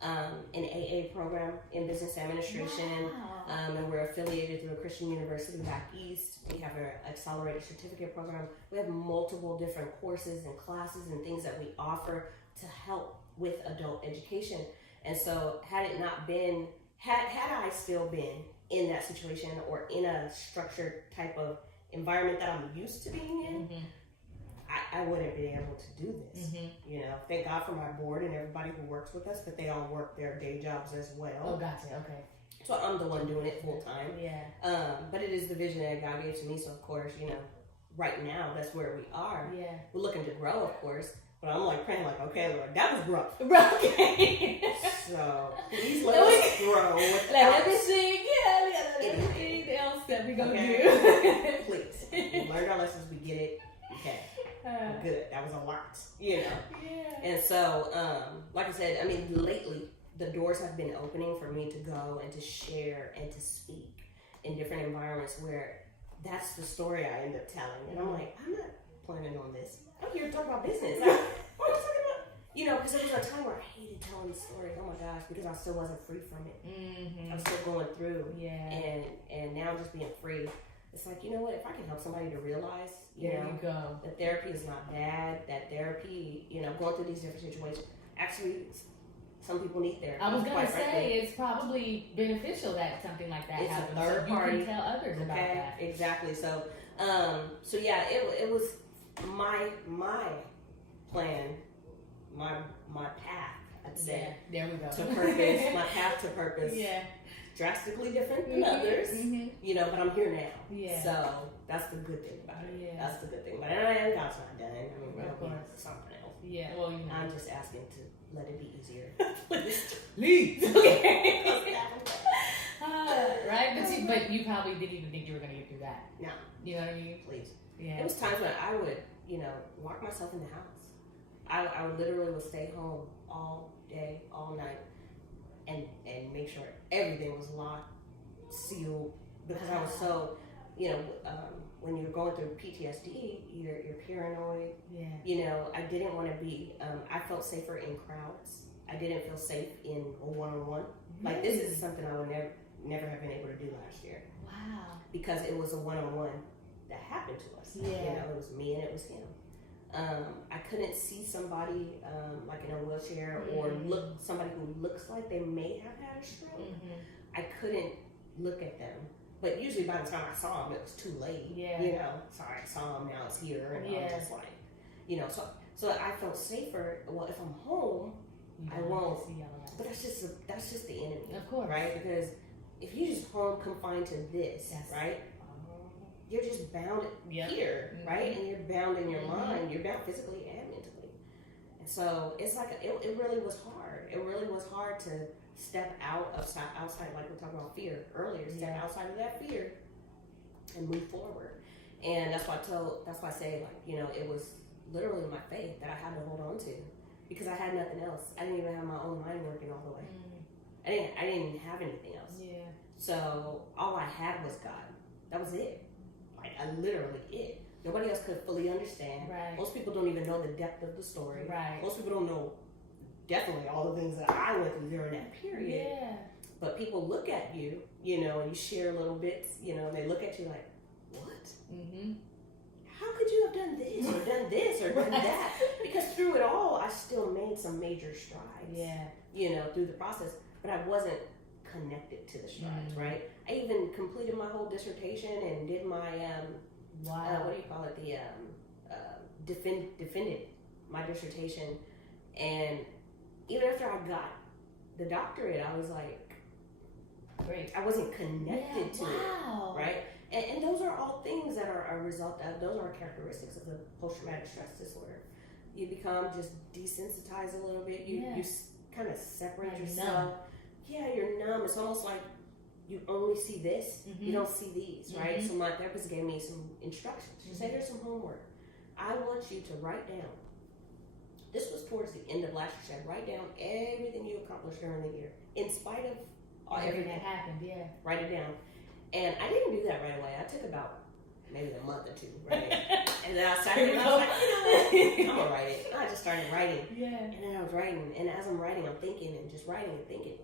an AA program in business administration, and we're affiliated through a Christian university back east. We have an accelerated certificate program. We have multiple different courses and classes and things that we offer to help with adult education. And so had it not been, had I still been in that situation or in a structured type of environment that I'm used to being in, I wouldn't be able to do this. You know, thank God for my board and everybody who works with us, but they all work their day jobs as well. Oh, gotcha. Okay. So I'm the one doing it full time. Yeah. But it is the vision that God gave to me. So of course, you know, right now that's where we are. Yeah. We're looking to grow, of course. But I'm like praying, like, okay, Lord, that was rough. Okay. So please let us grow. Let everything, anything else that we gonna do. Please. We learned our lessons. We get it. Okay. Good. That was a lot, you know. Yeah. And so, like I said, I mean, lately the doors have been opening for me to go and to share and to speak in different environments where that's the story I end up telling. And I'm like, I'm not planning on this. I'm here to talk about business. What am I talking about? You know, because there was a time where I hated telling the story. Oh my gosh, because I still wasn't free from it. I'm still going through. Yeah. And now just being free. It's like, you know what, if I can help somebody to realize, you there know, you go. that therapy is not bad, that therapy, you know, going through these different situations, actually, some people need therapy. I was going to say, it's probably beneficial that something like that happens. It's a third party. You can tell others about that. Exactly. So, so yeah, it was my plan, my path, I'd say. Yeah, there we go. To purpose, my path to purpose. Yeah. Drastically different than others, you know, but I'm here now. Yeah. So that's the good thing about it. Yeah. That's the good thing. But God's not done. I mean, of course. Something else. Yeah. Well, you know. I'm just asking to let it be easier. Please. Okay. Right? But you probably didn't even think you were going to get through that. No. You know what I mean? Please. Yeah. It was times when I would, you know, lock myself in the house. I would literally would stay home all day, all night, and make sure everything was locked, sealed, because I was so, you know, when you're going through PTSD, you're paranoid. Yeah. You know, I didn't want to be. I felt safer in crowds. I didn't feel safe in a one-on-one. Like this is something I would never have been able to do last year. Wow. Because it was a one-on-one that happened to us. Yeah. You know, it was me and it was him. I couldn't see somebody like in a wheelchair or somebody who looks like they may have had a stroke. I couldn't look at them. But usually by the time I saw them, it was too late. Yeah. You know, sorry, I saw him, now it's here. And I'm just like, you know, so I felt safer. Well, if I'm home, I won't. See all that. But that's just the enemy. Of course. Right? Because if you're just home confined to this, right? You're just bound here, right? And you're bound in your mind. You're bound physically and mentally. And so it's like, it really was hard. It really was hard to step outside, like we were talking about fear earlier, step outside of that fear and move forward. And that's why I say, like, you know, it was literally my faith that I had to hold on to because I had nothing else. I didn't even have my own mind working all the way. I didn't have anything else. Yeah. So all I had was God. That was it. Like, I literally it. Nobody else could fully understand. Right. Most people don't even know the depth of the story. Right. Most people don't know definitely all the things that I went through during that period. Yeah. But people look at you, you know, and you share little bits, you know, and they look at you like, what? How could you have done this or done this or done that? Because through it all, I still made some major strides. Yeah. You know, through the process, but I wasn't connected to the strides, right? I even completed my whole dissertation and did my what do you call it? The defended my dissertation, and even after I got the doctorate, I was like, great. I wasn't connected to it, right? And those are all things that are a result of, those are characteristics of the post-traumatic stress disorder. You become just desensitized a little bit. You kind of separate yourself. Numb. Yeah, you're numb. It's almost like you only see this. You don't see these, right? So my therapist gave me some instructions. She said, here's some homework. I want you to write down. This was towards the end of last year. She said, write down everything you accomplished during the year, in spite of everything that happened. Yeah. Write it down. And I didn't do that right away. I took about maybe a month or two, right? And then I started, and I was like, I'm gonna write it. And I just started writing. Yeah. And then I was writing, and as I'm writing, I'm thinking and just writing and thinking.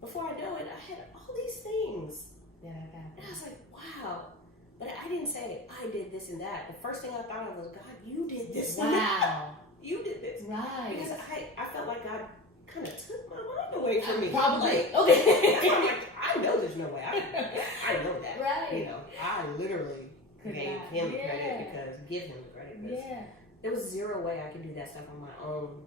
Before I know it, I had all these things. Yeah. And I was like, wow. But I didn't say, I did this and that. The first thing I thought of was, God, you did this. Wow. You did this. Right. Because I felt like God kind of took my mind away from me. Probably. Like, Okay. I'm like, I know there's no way. I know that. Right. You know, I literally gave him credit because give him the credit. Yeah. There was zero way I could do that stuff on my own.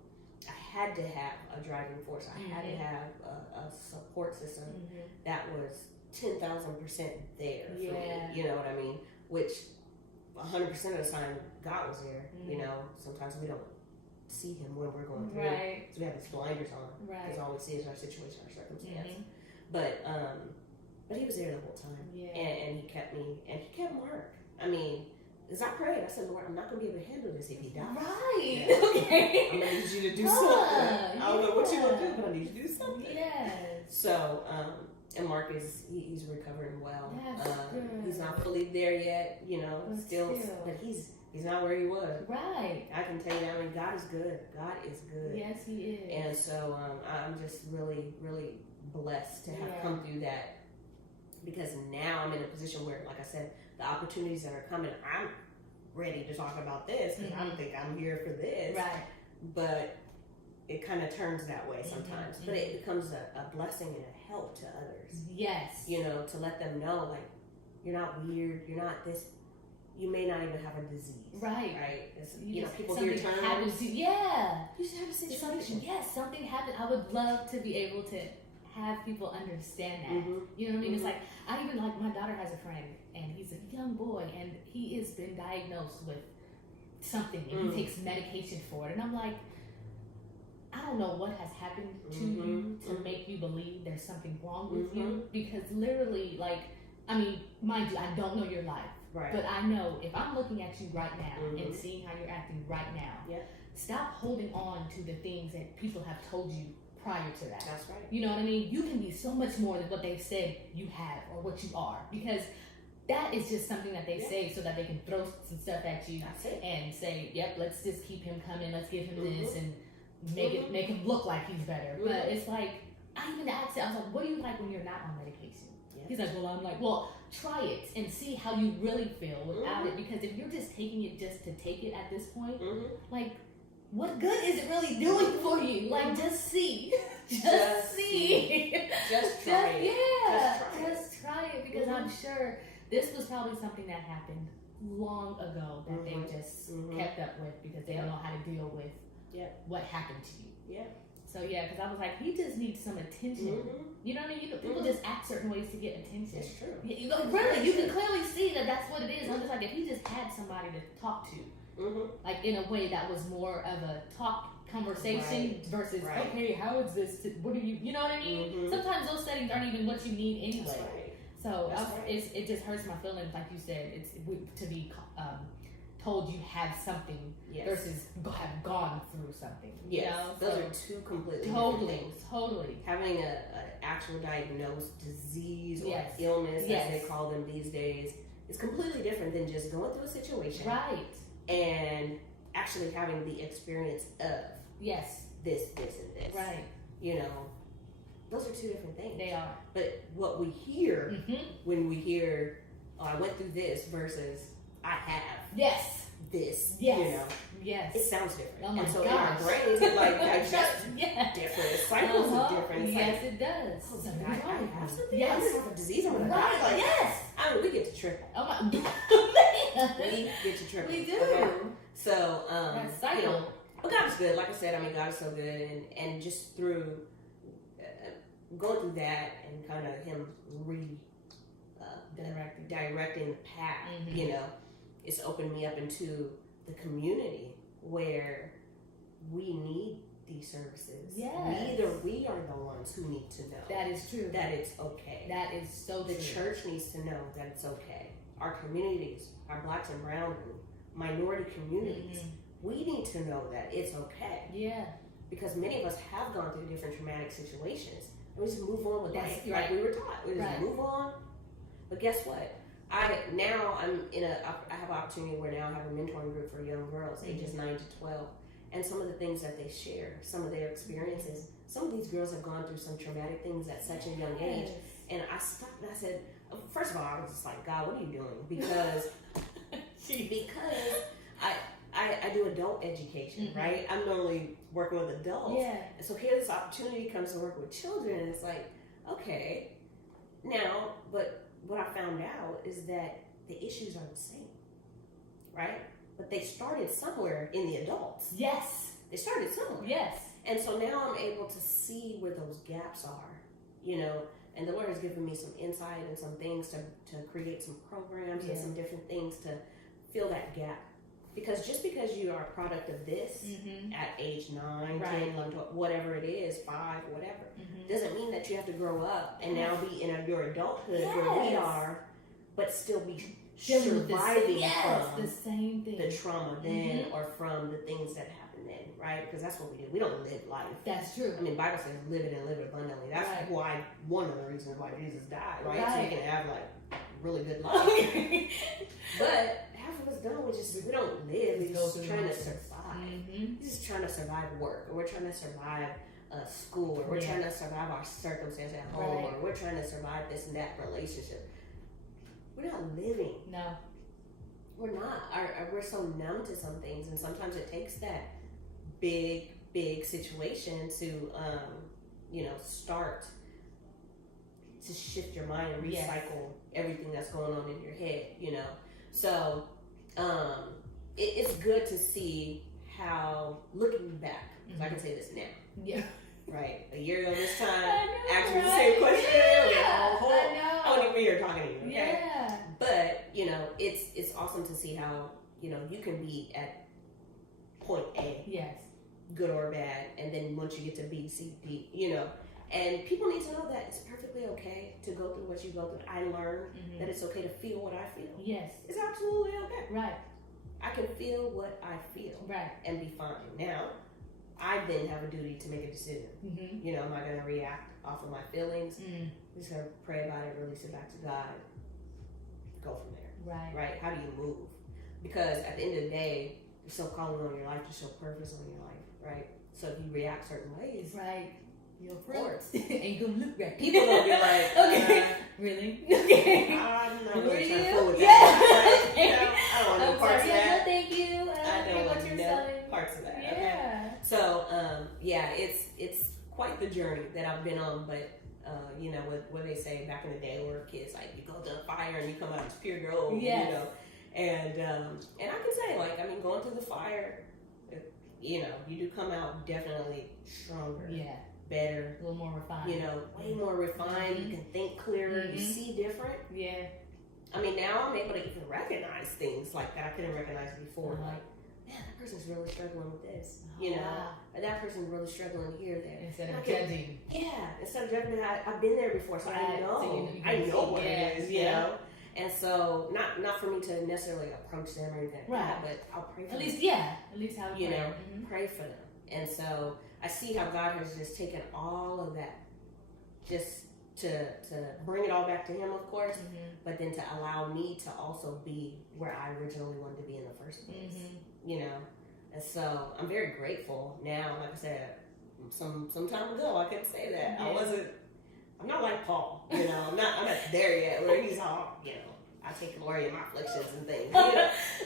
I had to have a driving force. I had to have a support system that was 10,000% there for me. You know what I mean? Which 100% of the time, God was there. You know, sometimes we don't see him when we're going through it. So we have these blinders on. Because all we see is our situation, our circumstance. But he was there the whole time. And he kept me, and he kept Mark. I mean, as I prayed, I said, Lord, I'm not going to be able to handle this if he dies. Right. Yeah. Okay. I'm going to need you to do something. I don't know what you're going to do, but I need you to do something. Yes. So, and Mark he's recovering well. Yes, he's not fully there yet, you know, but still, but he's not where he was. Right. I can tell you, I mean, God is good. God is good. Yes, he is. And so I'm just really, really blessed to have come through that, because now I'm in a position where, like I said, the opportunities that are coming, I'm ready to talk about this because I don't think I'm here for this. Right. But it kind of turns that way sometimes. But it becomes a blessing and a help to others. Yes. You know, to let them know, like, you're not weird, you're not this, you may not even have a disease. Right. Right? You know, people hear terms. You just had a situation. Yes, something happened. I would love to be able to have people understand that. You know what I mean? It's like, my daughter has a friend, and he's a young boy, and he has been diagnosed with something, and he takes medication for it. And I'm like, I don't know what has happened to you to make you believe there's something wrong with you, because literally, like, I mean, mind you, I don't know your life, but I know if I'm looking at you right now and seeing how you're acting right now, stop holding on to the things that people have told you prior to that. That's right. You know what I mean? You can be so much more than what they've said you have or what you are, because that is just something that they say so that they can throw some stuff at you and say, yep, let's just keep him coming, let's give him this and make him look like he's better. But it's like, I even asked him, I was like, what do you like when you're not on medication? He's like, well, I'm like, well, try it and see how you really feel without it, because if you're just taking it just to take it at this point, like, what good is it really doing for you? Like, just see. Just see. Just try it. Yeah. Just try it, because I'm sure this was probably something that happened long ago that they just kept up with because they don't know how to deal with what happened to you. Yeah. So, because I was like, he just needs some attention. You know what I mean? People just act certain ways to get attention. It's true. Really, you can clearly see that that's what it is. I'm just like, if he just had somebody to talk to, like in a way that was more of a conversation versus, okay, how is this? What are you know what I mean? Sometimes those settings aren't even what you need anyway. That's right. So it just hurts my feelings, like you said, it's to be told you have something versus have gone through something. Yes, you know? Those are two completely different things. Totally. Having an actual diagnosed disease or illness, as they call them these days, is completely different than just going through a situation. Right. And actually having the experience of this, and this. Right. You know, those are two different things. They are. But what we hear when we hear, oh, I went through this versus I have this, you know, it sounds different. Oh my and so gosh. in our brains, it like digests different. Cycles are different. It's yes, like, it does. Oh, I have something. Yes. I just have a disease. I'm gonna die. Like, I mean, we get to triple. Oh my. We get to triple. We do. Okay? So, that cycle. you know, but God good. Like I said, I mean, God is so good, and just through going through that and kind of Him directing the path, you know, it's opened me up into the community where we need these services. Yes. We are the ones who need to know. That is true. That it's okay. That is so true. The church needs to know that it's okay. Our communities, our blacks and brown minority communities, we need to know that it's okay. Yeah. Because many of us have gone through different traumatic situations. And we just move on with life. Right. Like we were taught. We just move on. But guess what? I have an opportunity where now I have a mentoring group for young girls, ages 9 to 12. And some of the things that they share, some of their experiences, some of these girls have gone through some traumatic things at such a young age. And I stopped and I said, first of all, I was just like, God, what are you doing? Because I do adult education, right? I'm normally working with adults. Yeah. And so here this opportunity comes to work with children, and it's like, okay. Now, but what I found out is that the issues are the same, right? But they started somewhere in the adults. Yes. They started somewhere. Yes. And so now I'm able to see where those gaps are, you know, and the Lord has given me some insight and some things to create some programs and some different things to fill that gap. Because just because you are a product of this at age 9, 10, 11, 12, whatever it is, 5, whatever, doesn't mean that you have to grow up and now be in your adulthood where we are, but still be surviving from the same thing, the trauma then or from the things that happened then, right? Because that's what we do. We don't live life. That's true. I mean, the Bible says live it and live it abundantly. That's why, one of the reasons why Jesus died, right? So you can have like really good life. But half of us don't. We don't live. We're just trying to survive. We're just trying to survive work, or we're trying to survive school, or we're trying to survive our circumstance at home, or we're trying to survive this and that relationship. We're not living. No. We're not. We're so numb to some things, and sometimes it takes that big situation to, start to shift your mind and recycle everything that's going on in your head, you know. So it's good to see how, looking back, so I can say this now. Yeah. Right. A year ago this time, asking the same question. I won't even be here talking to you. Okay? Yeah. But, you know, it's awesome to see how, you know, you can be at point A. Yes. Good or bad. And then once you get to B, C, D, you know. And people need to know that it's perfectly okay to go through what you go through. I learned that it's okay to feel what I feel. Yes. It's absolutely okay. Right. I can feel what I feel. Right. And be fine. Now, I then have a duty to make a decision. You know, am I going to react off of my feelings? I'm just going to pray about it, release it back to God, go from there. Right. Right? How do you move? Because at the end of the day, there's so calling on your life, there's so purpose on your life, right? So if you react certain ways, right, your fruits ain't going to look right. People going to be like, okay, really? Okay. I'm not really trying to fool with that. Right? You know, I don't want no parts of that. No, thank you. I don't want no parts of that. Yeah. Okay? So, it's quite the journey that I've been on, but, you know, what they say back in the day where kids, like, you go to the fire and you come out as pure gold, you know. And I can say, like, I mean, going through the fire, you know, you do come out definitely stronger. Yeah. Better. A little more refined. You know, way more refined. You can think clearer. You see different. Yeah. I mean, now I'm able to even recognize things like that I couldn't recognize before. Like, man, that person's really struggling with this. You know, or that person's really struggling here, there. Instead of judging. Yeah, instead of judging, I've been there before, so I know. So I know what it is, you know. And so, not for me to necessarily approach them or anything like that, but I'll pray for them. At least how you know, pray for them. And so, I see how God has just taken all of that, just to bring it all back to Him, of course, but then to allow me to also be where I originally wanted to be in the first place. You know, and so I'm very grateful now. Like I said, some time ago, I couldn't say that. I'm not like Paul, you know. I'm not there yet where he's all, you know, I take glory in my afflictions and things.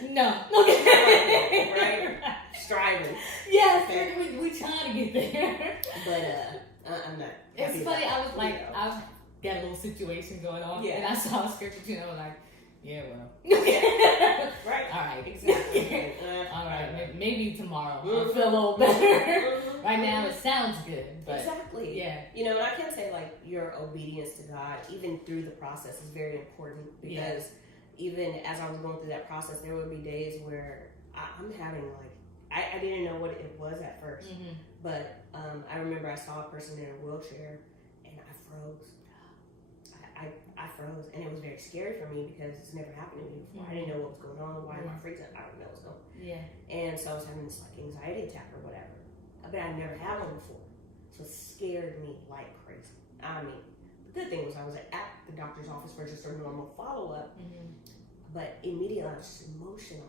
You know? No. Okay. Right? Striving. Yes, okay. we trying to get there. But I'm not. It's funny, I was like, I've got a little situation going on, and I saw a scripture, you know, like, Yeah, well. Okay. Right. All right. Exactly. All right. Maybe tomorrow I'll feel a little better. Right now it sounds good. But exactly. Yeah. You know, and I can say like your obedience to God, even through the process, is very important because even as I was going through that process, there would be days where I'm having like, I didn't know what it was at first, but I remember I saw a person in a wheelchair and I froze. I froze, and it was very scary for me because it's never happened to me before. I didn't know what was going on. Why am I freezing? I don't know what's going on. Yeah. And so I was having this like anxiety attack or whatever, but I never had one before, so it scared me like crazy. I mean, the good thing was I was at the doctor's office for just a normal follow up, but immediately I was just emotional.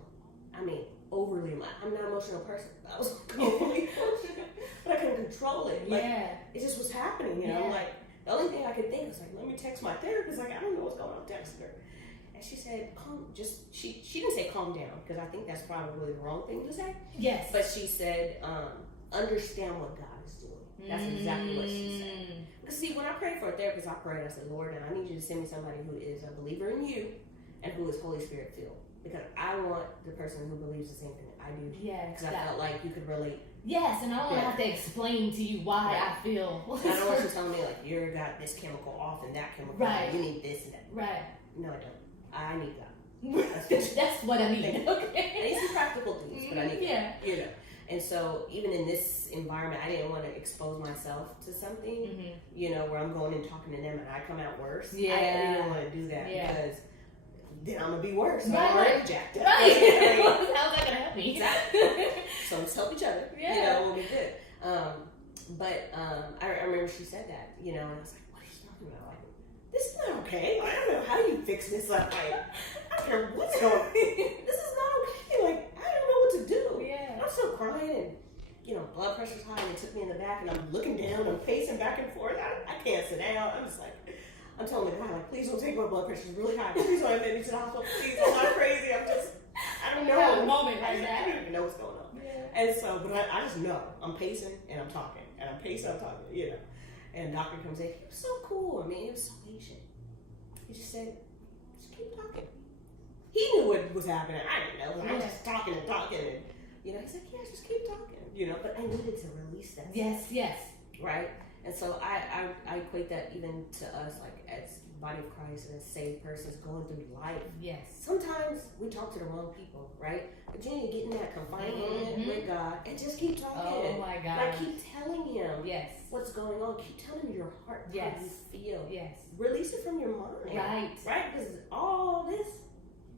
I mean, overly. I'm not an emotional person. I was overly emotional, but I couldn't control it. Like, it just was happening. You know, like. The only thing I could think was like, let me text my therapist. Like, I don't know what's going on. Text her, and she said, she didn't say calm down because I think that's probably the wrong thing to say. Yes. But she said, understand what God is doing. That's exactly what she said. Because see, when I prayed for a therapist, I prayed. I said, Lord, and I need you to send me somebody who is a believer in you and who is Holy Spirit filled. Because I want the person who believes the same thing I do. Yeah. Because I felt like you could relate. Yes, and I don't have to explain to you why I feel. I don't want you telling me like you got this chemical off and that chemical. Right. You need this and that. Right. No, I don't. I need God. That's what I need. Okay. I need some practical things, but I need God. You know. And so even in this environment, I didn't want to expose myself to something, you know, where I'm going and talking to them and I come out worse. I didn't want to do that because then I'm gonna be worse. So I'm already jacked up. Right. How's that gonna help me? Exactly. So let's help each other. Yeah. You know, we'll be good. But I remember she said that, you know, and I was like, what are you talking about? Like, this is not okay. Like, I don't know how you fix this up. Like, I don't care what's going on. This is not okay. Like, I don't know what to do. Yeah. I'm still crying and, you know, blood pressure's high and they took me in the back and I'm looking down and pacing back and forth. I can't sit down. I'm just like, I'm telling the guy, like, please don't take my blood pressure. It's really high. Please don't admit me to the hospital. Please, I'm not crazy. I don't know. Have a moment like that. I don't even know what's going on. Yeah. And so, but I just know. I'm pacing and I'm talking. And I'm pacing, I'm talking, you know. And the doctor comes in. He was so cool. I mean, he was so patient. He just said, just keep talking. He knew what was happening. I didn't know. I was just talking and talking. And, you know, he's like, yeah, just keep talking. You know, but I needed to release that. Yes, yes. Right? And so I equate that even to us, like as body of Christ and as saved persons going through life. Yes. Sometimes we talk to the wrong people, right? But you need to get in that confined moment with God and just keep talking. Oh my God. Like keep telling him what's going on. Keep telling him your heart, how you feel. Yes. Release it from your mind. Right. Right? Because all this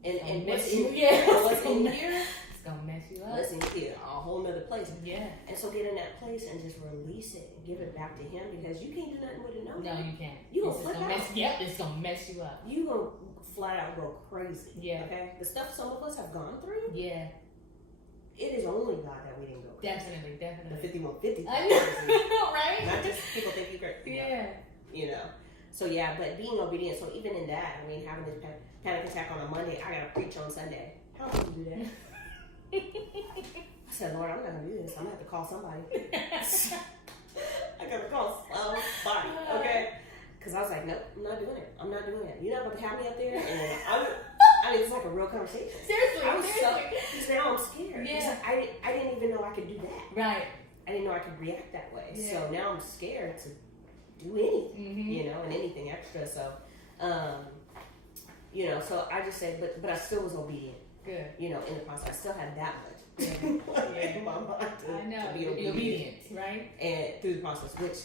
and what's what's in here. It's gonna mess you up. Listen, here, a whole nother place. Yeah. And so get in that place and just release it and give it back to him because you can't do nothing with it. No, you can't. You gonna flip out. It's gonna mess you up. You gonna flat out go crazy. Yeah. Okay. The stuff some of us have gone through. Yeah. It is only God that we didn't go crazy. Definitely. The 5150. I know, right? Not just people think you're crazy. Yeah. You know. So yeah, but being obedient. So even in that, I mean, having this panic attack on a Monday, I gotta preach on Sunday. How can you do that? I said, Lord, I'm not gonna do this. I'm gonna have to call somebody. I gotta call somebody, okay? Because I was like, nope, I'm not doing it. I'm not doing it. You're not gonna have me up there. And I mean, it's like a real conversation. Seriously. Because now I'm scared. Yeah. Like, I didn't even know I could do that. Right. I didn't know I could react that way. Yeah. So now I'm scared to do anything, you know, and anything extra. So, you know, so I just said, but I still was obedient. Good. You know, in the process, I still had that much in my mind to be obedient, right? And through the process, which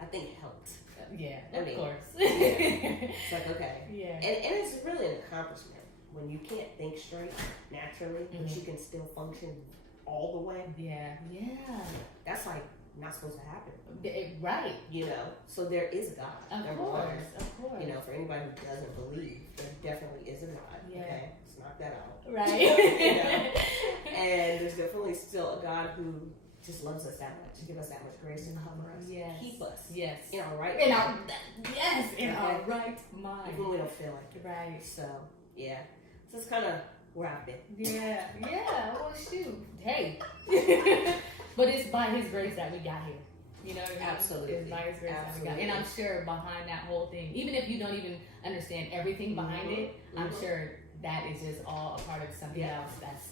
I think helped. Yeah, of course. It's like, okay. Yeah. And it's really an accomplishment when you can't think straight naturally, but you can still function all the way. Yeah. That's like not supposed to happen. Right. You know, so there is a God. Of course. You know, for anybody who doesn't believe, there definitely is a God. Yeah. Okay? Let's knock that out. Right. You know? And there's definitely still a God who just loves us that much, to give us that much grace to cover us, keep us in our right mind. In our right mind. Even when we don't feel like it. Right. So, yeah. So it's kind of where I've been. Yeah. Well, shoot. Hey. But it's by His grace that we got here. You know what I mean? Absolutely. It's by His grace that we got here. And I'm sure behind that whole thing, even if you don't even understand everything behind it, I'm sure that is just all a part of something else that's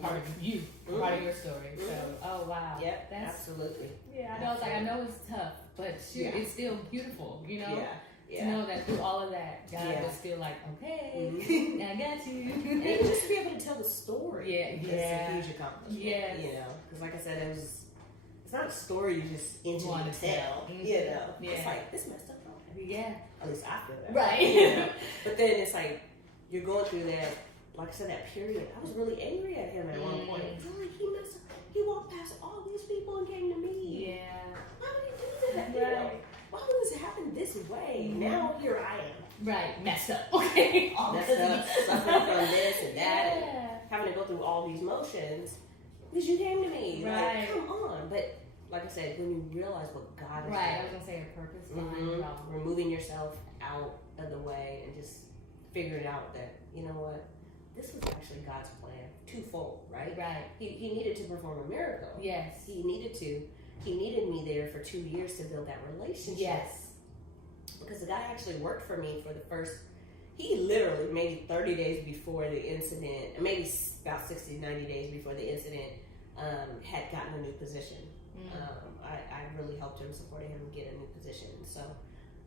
part of you, part of your story. So, oh wow. Yep, that's absolutely. Yeah, I know. It's like, I know it's tough, but shoot, it's still beautiful, you know? To know that through all of that, God was still like, okay, I got you. And just to be able to tell the story. It's a huge accomplishment. You know, because like I said, it's not a story you just want to tell. You know, it's like, this messed up. At least I feel that. Right. You know? But then it's like, you're going through that, like I said, that period. I was really angry at him at one point. Like, he messed up. He walked past all these people and came to me. Why would he do that? You know? Why would this happen this way? Now here I am. Right, messed up. Okay. Messed up, suffering from this and that, and having to go through all these motions because you came to me. Like, come on. But like I said, when you realize what God is doing. I was gonna say a purpose behind removing yourself out of the way and just figuring out that, you know what, this was actually God's plan, twofold, right? He needed to perform a miracle. Yes. He needed to. He needed me there for 2 years to build that relationship. Yes. Because the guy actually worked for me for the first, he literally maybe 30 days before the incident, maybe about 60, 90 days before the incident, had gotten a new position. I really helped him, supported him get a new position. So,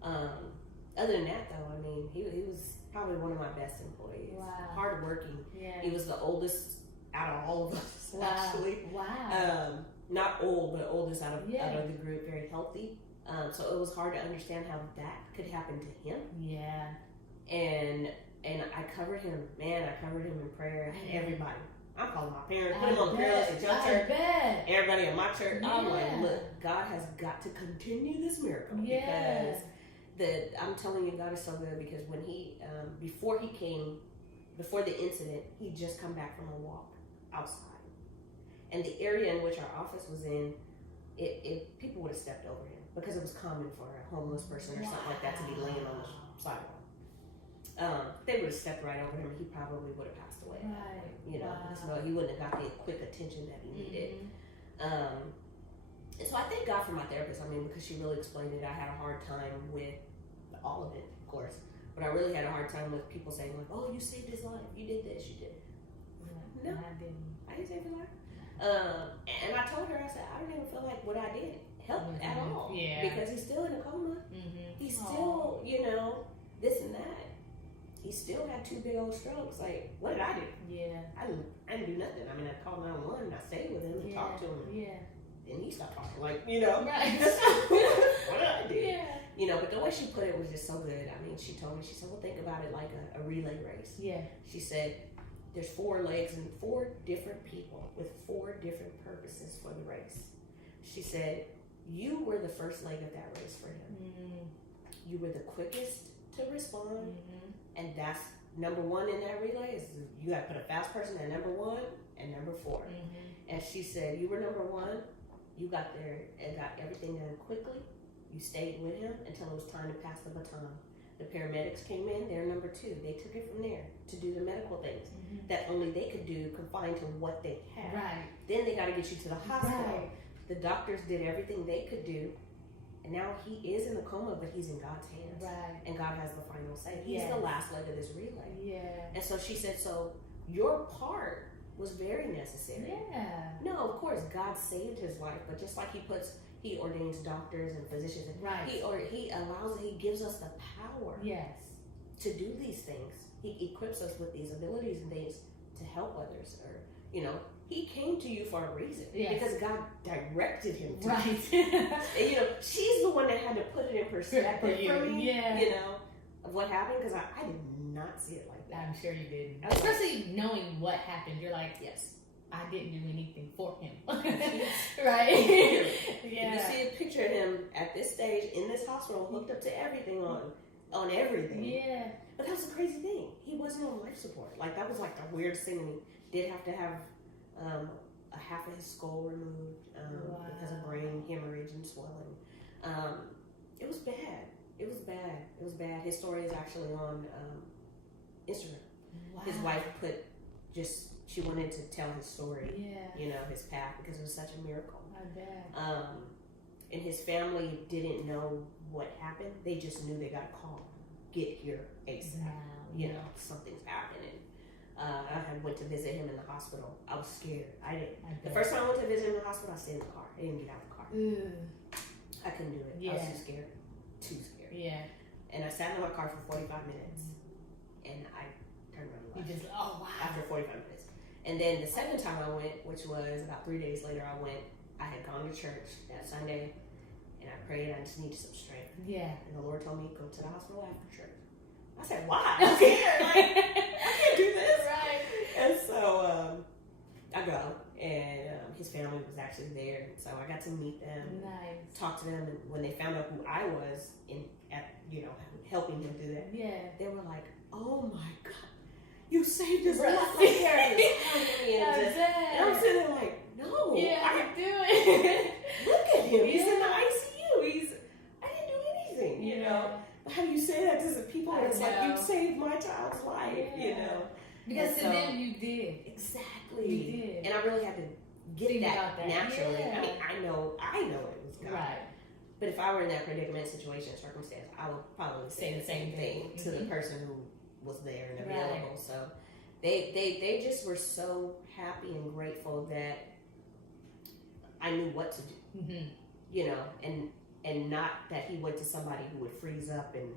other than that though, I mean, he was probably one of my best employees. Wow. Hardworking. He was the oldest out of all of us, actually. Wow. Not old, but oldest out of the group, very healthy. So it was hard to understand how that could happen to him. And I covered him, man. I covered him in prayer. Everybody. I called my parents, put him on the prayer list at your church. Everybody at my church. I'm like, look, God has got to continue this miracle because I'm telling you, God is so good. Because when he, before the incident, he just come back from a walk outside. And the area in which our office was in, people would have stepped over him because it was common for a homeless person or something like that to be laying on the sidewalk. They would have stepped right over him and he probably would have passed away. You know, because he wouldn't have got the quick attention that he needed. And so I thank God for my therapist. I mean, because she really explained it. I had a hard time with all of it, of course. But I really had a hard time with people saying like, oh, you saved his life. You did this, you did. No, I didn't save his life. And I told her, I said, I don't even feel like what I did helped at all. Because he's still in a coma. He's still, you know, this and that. He still had 2 big old strokes. Like, what did I do? I didn't do nothing. I mean, I called 911 and I stayed with him and talked to him. And he stopped talking. Like, you know. What did I do? You know, but the way she put it was just so good. I mean, she told me, she said, well, think about it like a relay race. She said, there's 4 legs and 4 different people with 4 different purposes for the race. She said, you were the first leg of that race for him. You were the quickest to respond. And that's number 1 in that relay is you got to put a fast person at number 1 and number 4. And she said, you were number 1. You got there and got everything done quickly. You stayed with him until it was time to pass the baton. The paramedics came in, they're number 2. They took it from there to do the medical things that only they could do, confined to what they had. Then they got to get you to the hospital. The doctors did everything they could do. And now he is in a coma, but he's in God's hands. And God has the final say. He's the last leg of this relay. And so she said, so your part was very necessary. No, of course, God saved his life, but just like he ordains doctors and physicians. He gives us the power to do these things. He equips us with these abilities and things to help others. Or, you know, he came to you for a reason because God directed him to you. And, you know, she's the one that had to put it in perspective for me, you know, of what happened, because I did not see it like that. I'm sure you didn't. Especially knowing what happened. You're like, I didn't do anything for him. Right? You see a picture of him at this stage in this hospital, hooked up to everything on everything. But that was the crazy thing. He wasn't on life support. Like, that was like the weirdest thing. And he did have to have a half of his skull removed because of brain hemorrhage and swelling. It was bad. It was bad. His story is actually on Instagram. His wife she wanted to tell his story, you know, his path, because it was such a miracle. I bet. And his family didn't know what happened. They just knew they got a call. get here ASAP. Wow. You know, something's happening. I went to visit him in the hospital. I was scared. The first time I went to visit him in the hospital, I stayed in the car. I didn't get out of the car. I couldn't do it. I was too scared. Too scared. Yeah. And I sat in my car for 45 minutes, and I turned around and left. After 45 minutes. And then the second time I went, which was about 3 days later, I had gone to church that Sunday, and I prayed. I just needed some strength. Yeah. And the Lord told me, go to the hospital after church. I said, why? I'm scared. Like, I can't do this. Right. And so I go, and his family was actually there. So I got to meet them, talk to them. And when they found out who I was helping him do that, they were like, oh my God, you saved his life. And I'm sitting there like, no, I didn't do it. Look at him. He's in the ICU. I didn't do anything, you know. How do you say that to the people? It's like, you saved my child's life, you know. Because to them you did. Exactly. You did. And I really had to get that naturally. Yeah. I mean, I know it was God. Right. But if I were in that predicament, situation, circumstance, I would probably say the same thing to the person who was there and available. Right. So they just were so happy and grateful that I knew what to do. You know, and not that he went to somebody who would freeze up and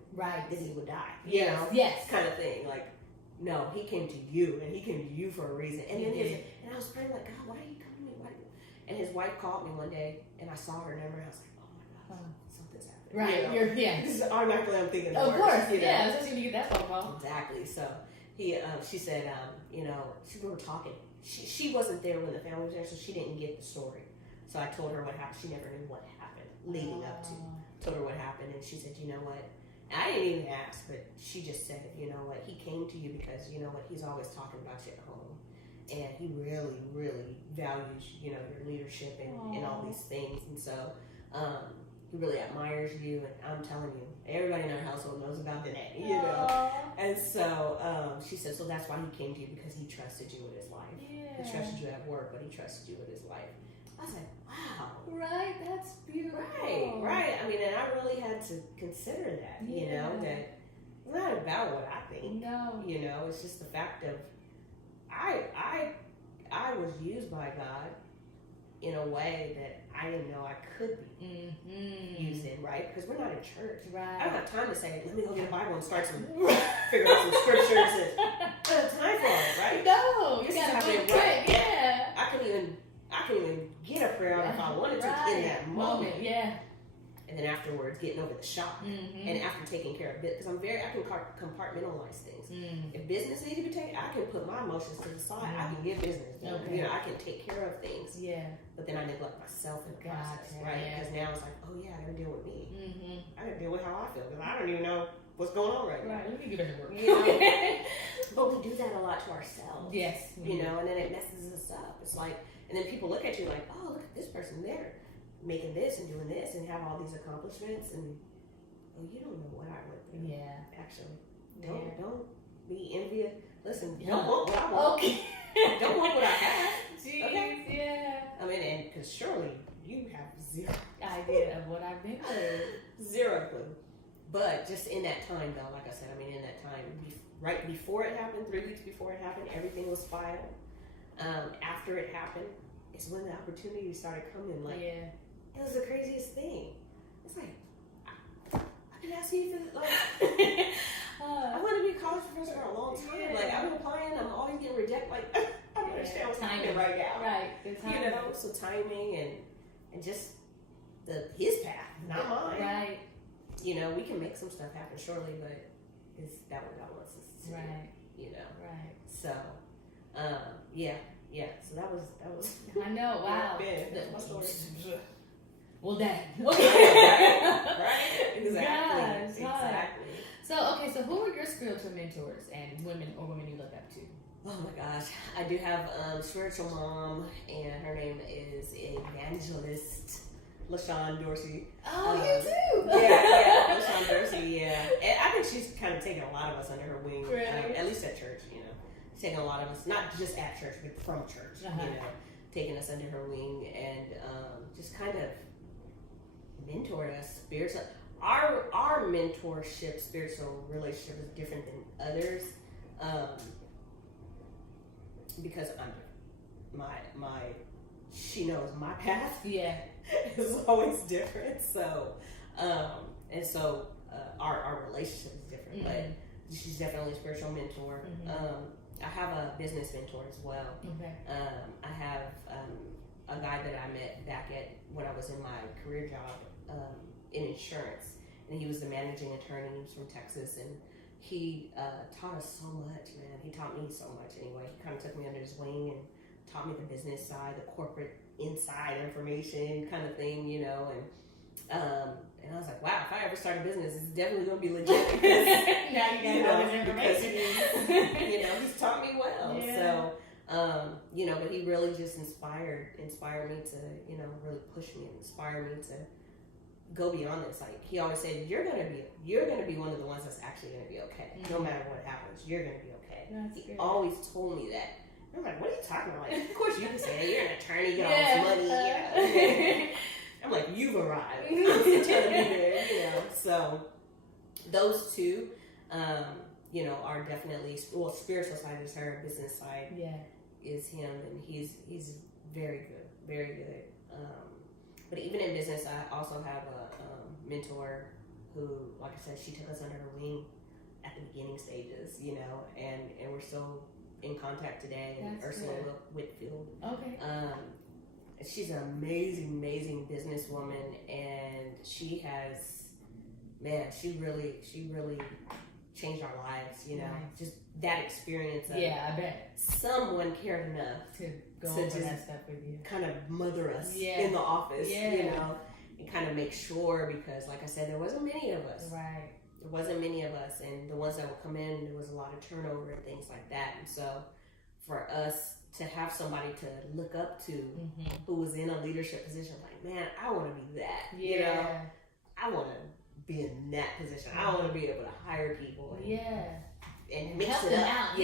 then he would die. You know? Yes. Kind of thing. Like, no, he came to you, and he came to you for a reason. And then and I was praying like, God, why are you coming to me? And his wife called me one day, and I saw her number, and I was like, oh my God, something's happening. Right. You know? Automatically I'm thinking of course. You know? Yeah, especially when you get that phone call. Exactly. So she said, you know, we were talking. She wasn't there when the family was there, so she didn't get the story. So I told her what happened. She never knew what happened leading up to. Told her what happened, and she said, you know what? And I didn't even ask, but she just said, you know what? He came to you because, you know what? He's always talking about you at home. And he really, really values, you know, your leadership and all these things. And so he really admires you. And I'm telling you, everybody in our household knows about Dene, you know. And so she said, so that's why he came to you, because he trusted you with his life. Yeah. He trusted you at work, but he trusted you with his life. I was like, wow. Right, that's beautiful. Right. I mean, and I really had to consider that, you know, that it's not about what I think. No. You know, it's just the fact of I was used by God in a way that I didn't know I could be used in, right? Because we're not in church. Right. I don't have time to say, let me go get a Bible and start figure out some scriptures. I don't have time for it, right? No, you gotta be quick. Yeah. I couldn't even get a prayer if I wanted to in that moment. Yeah. And then afterwards, getting over the shock, and after taking care of it, because I can compartmentalize things. If business needs to be taken, I can put my emotions to the side. I can get business done. Okay. You know, I can take care of things. Yeah. But then I neglect myself in the process, right? Because now it's like, oh yeah, I got to deal with me. I got to deal with how I feel, because I don't even know what's going on right now. Right. Let me get back to work. You know? But we do that a lot to ourselves. Yes. You know, and then it messes us up. It's like, and then people look at you like, oh, look at this person there, making this and doing this and have all these accomplishments, and you don't know what I went through. Yeah, actually, don't be envious. Listen, don't want what I want. Okay. Don't want what I have. Jeez, okay. Yeah. I mean, and because surely you have zero idea of what I've been through. Zero clue. But just in that time, though, like I said, I mean, in that time, right before it happened, 3 weeks before it happened, everything was filed. After it happened, it's when the opportunities started coming. Like, it was the craziest thing. It's like, I've been asking you for, like, I wanted to be a college professor for a long time. Yeah. Like, I've been applying, I'm always getting rejected. Like, I don't understand what's happening right now. Right. You know, so timing and just his path, not mine. Right. You know, we can make some stuff happen shortly, but is that what God wants us to do? Right. You know. Right. So, so that was. I know. Wow. That's my story. Well, dang. Right. Exactly. Gosh, exactly. So who are your spiritual mentors and women you look up to? Oh my gosh, I do have a spiritual mom, and her name is Evangelist LaShawn Dorsey. Oh, you too? Yeah, LaShawn Dorsey, yeah. And I think she's kind of taken a lot of us under her wing, really? At least at church, you know. Taking a lot of us, not just at church, but from church, you know, taking us under her wing and just kind of mentored us spiritually. our mentorship, spiritual relationship is different than others, because she knows my path. Yeah, is always different. So, our relationship is different, but she's definitely a spiritual mentor. I have a business mentor as well. Okay. I have a guy that I met back at when I was in my career job in insurance, and he was the managing attorney. He was from Texas, and he taught us so much, man. He taught me so much anyway. He kind of took me under his wing and taught me the business side, the corporate inside information kind of thing, you know, and I was like, wow, if I ever start a business, it's definitely going to be legit. Now you got all this information. Because he's taught me well. Yeah. So, but he really just inspired me to, really push me and inspire me to go beyond this. Like, he always said, you're going to be one of the ones that's actually going to be okay. No matter what happens, you're going to be okay. He always told me that. I'm like, what are you talking about? Like, of course you can say that. You're an attorney, you get all this money, I'm like, you've arrived. I'm trying to be there, So those two, are definitely, spiritual side is her, business side is him, and he's very good, very good. But even in business, I also have a mentor who, like I said, she took us under her wing at the beginning stages, and we're still in contact today. That's Ursula Whitfield. Okay. She's an amazing businesswoman, and she really changed our lives, just that experience of I bet someone cared enough to go over that stuff with you, kind of mother us in the office, and kind of make sure, because like I said, there wasn't many of us. Right. There wasn't many of us, and the ones that would come in, there was a lot of turnover and things like that. And so for us to have somebody to look up to who was in a leadership position, like, man, I want to be that. I want to be in that position. I want to be able to hire people and mix help it them up, out.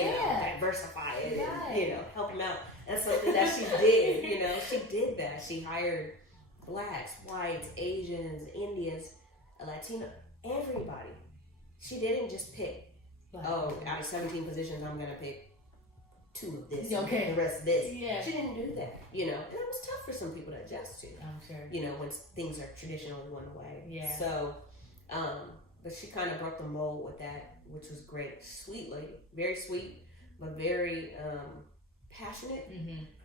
Diversify it, and help them out. That's something that she did. She did that. She hired blacks, whites, Asians, Indians, Latino, everybody. She didn't just pick, out of 17 positions, I'm going to pick 2 of this, and the rest of this. Yeah. She didn't do that, and it was tough for some people to adjust to. I'm sure. When things are traditionally one way. Yeah. So, but she kind of broke the mold with that, which was great. Sweet lady, very sweet, but very passionate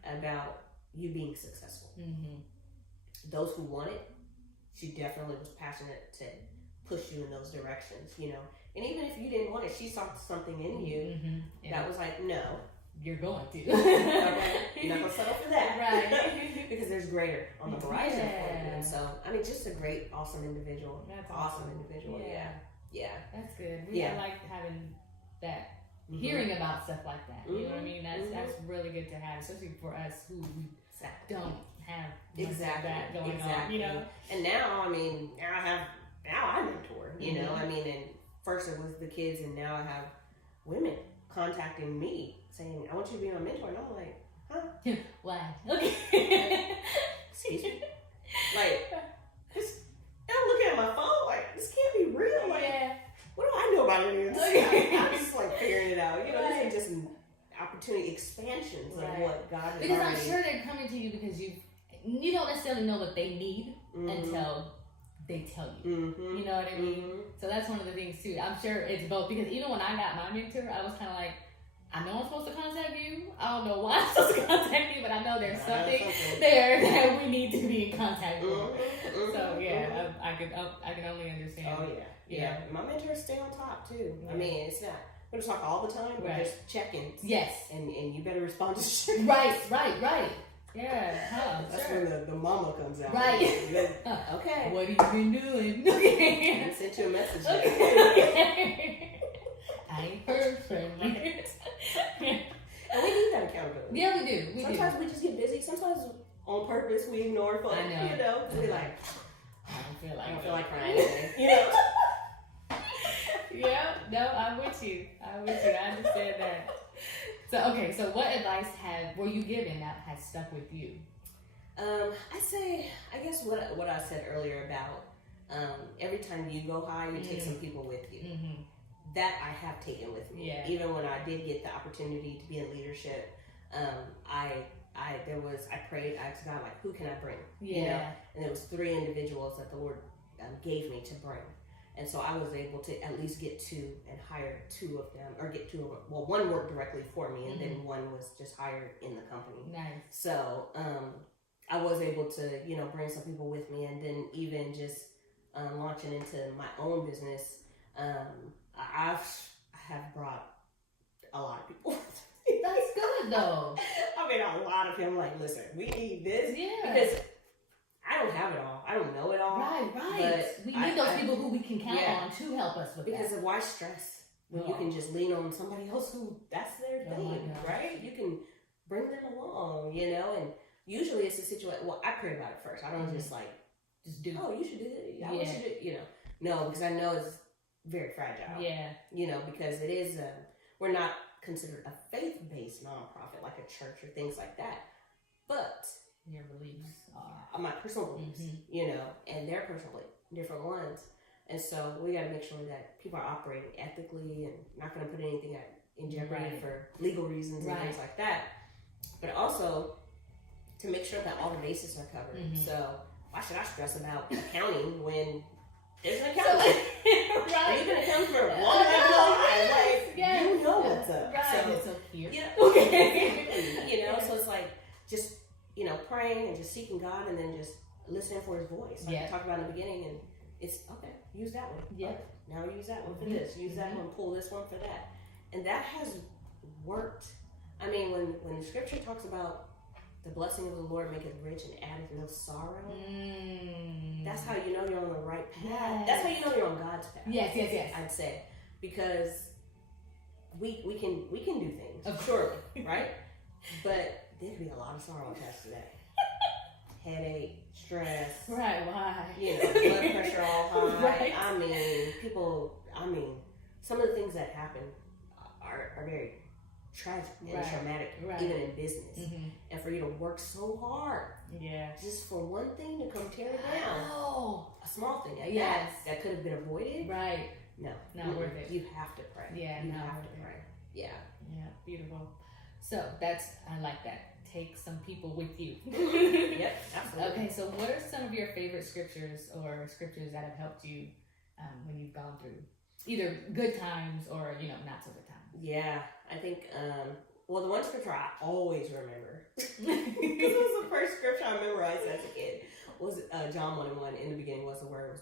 about you being successful. Those who want it, she definitely was passionate to push you in those directions, And even if you didn't want it, she saw something in you that was like, no. You're going to. Okay? You're not going to settle for that. Right. Because there's greater on the horizon for you. And so, just a great, awesome individual. That's awesome individual. Yeah. That's good. I like having that, hearing about stuff like that. You know what I mean? That's really good to have, especially for us who don't have that going on. And now, I mentor, and first it was the kids, and now I have women contacting me saying, I want you to be my mentor. And I'm like, huh? Why? Okay. Excuse me. Like, I'm looking at my phone, like, this can't be real. Like, what do I know about any of this? I'm just like figuring it out. These are just opportunity expansions of what God has Because I'm sure they're coming to you because you don't necessarily know what they need until they tell you. You know what I mean? So that's one of the things too. I'm sure it's both, because even when I got my mentor, I was kind of like, I know I'm supposed to contact you. I don't know why I'm supposed to contact you, but I know there's something there that we need to be in contact with. So I can only understand. Oh yeah. My mentors stay on top too. It's not. We're gonna talk all the time. We're just check-ins. Yes. And you better respond to shit. Right. Yeah. That's when the mama comes out. Right. Okay. What have you been doing? Okay. I sent you a message. Okay. I ain't heard from you. And we need that accountability. Yeah, we do. Sometimes we just get busy. Sometimes on purpose we ignore folks. I know. We're like, I don't feel like crying today. Yeah, no, I'm with you. I understand that. So what advice were you given that has stuck with you? I guess what I said earlier about Every time you go high, you take some people with you. That I have taken with me. Even when I did get the opportunity to be in leadership, I prayed, I asked God, like, who can I bring? You know? And there was 3 individuals that the Lord gave me to bring. And so I was able to at least get 2 and hire 2 of them, or get 2 of them. Well, one worked directly for me, and then one was just hired in the company. Nice. So I was able to, you know, bring some people with me, and then even just launching into my own business, I have brought a lot of people. That's good though. I mean, a lot of people like, listen, we need this. Because I don't have it all. I don't know it all. Right. But we need those people who we can count on to help us with because of why stress when you can just lean on somebody else who that's their thing, right? You can bring them along, you know, and usually it's a situation. Well, I pray about it first. I don't just like just do. Oh, you should do this. I want you to, you know, no, because I know it's very fragile. You know, because it is. We're not considered a faith-based nonprofit like a church or things like that, but your beliefs are my personal beliefs, you know, and their personal different ones, and so we got to make sure that people are operating ethically and not going to put anything in jeopardy for legal reasons and things like that, but also to make sure that all the bases are covered. So why should I stress about accounting when there's an accountant? You've been accounting for a long time, like you know what's up. So it's so cute. You know, so it's like just, you know, praying and just seeking God and then just listening for His voice. Like we talked about in the beginning, and it's okay. Use that one. Now use that one for this. Use that one. Pull this one for that. And that has worked. I mean, when the Scripture talks about the blessing of the Lord maketh rich and addeth no sorrow. That's how you know you're on the right path. That's how you know you're on God's path. Yes. I'd say, because we can do things, surely, right? But there could be a lot of sorrow attached to that. Headache, stress, why? You know, blood pressure all high. I mean, some of the things that happen are very tragic and traumatic, even in business. And for you to work so hard, just for one thing to come tear it down, a small thing, that could have been avoided, no, not worth it. You have to pray. You have to pray. Beautiful. So I like that. Take some people with you. Absolutely. Okay, so what are some of your favorite scriptures or scriptures that have helped you when you've gone through either good times or, you know, not so good times? I think, well, the one scripture I always remember, because it was the first scripture I memorized as a kid, was John 1:1. In the beginning was the Word was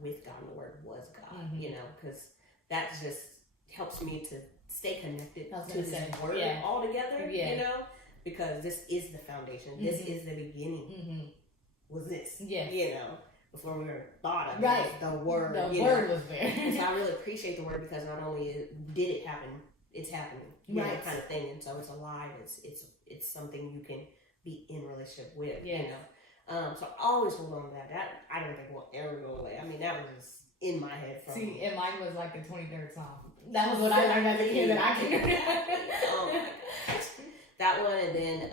with God, and the Word was God, you know, because that just helps me to stay connected to this Word altogether, you know, because this is the foundation. This is the beginning. Was this, you know, before we were thought of it, the Word. The Word was there. And so I really appreciate the Word because not only did it happen, it's happening, you know, kind of thing. And so it's alive. It's something you can be in relationship with, you know. So I always hold on to that. I don't think will ever go away. I mean, that was just in my head. And mine was like the 23rd Psalm. That was what I learned as a kid that I can. Oh my gosh. That one, and then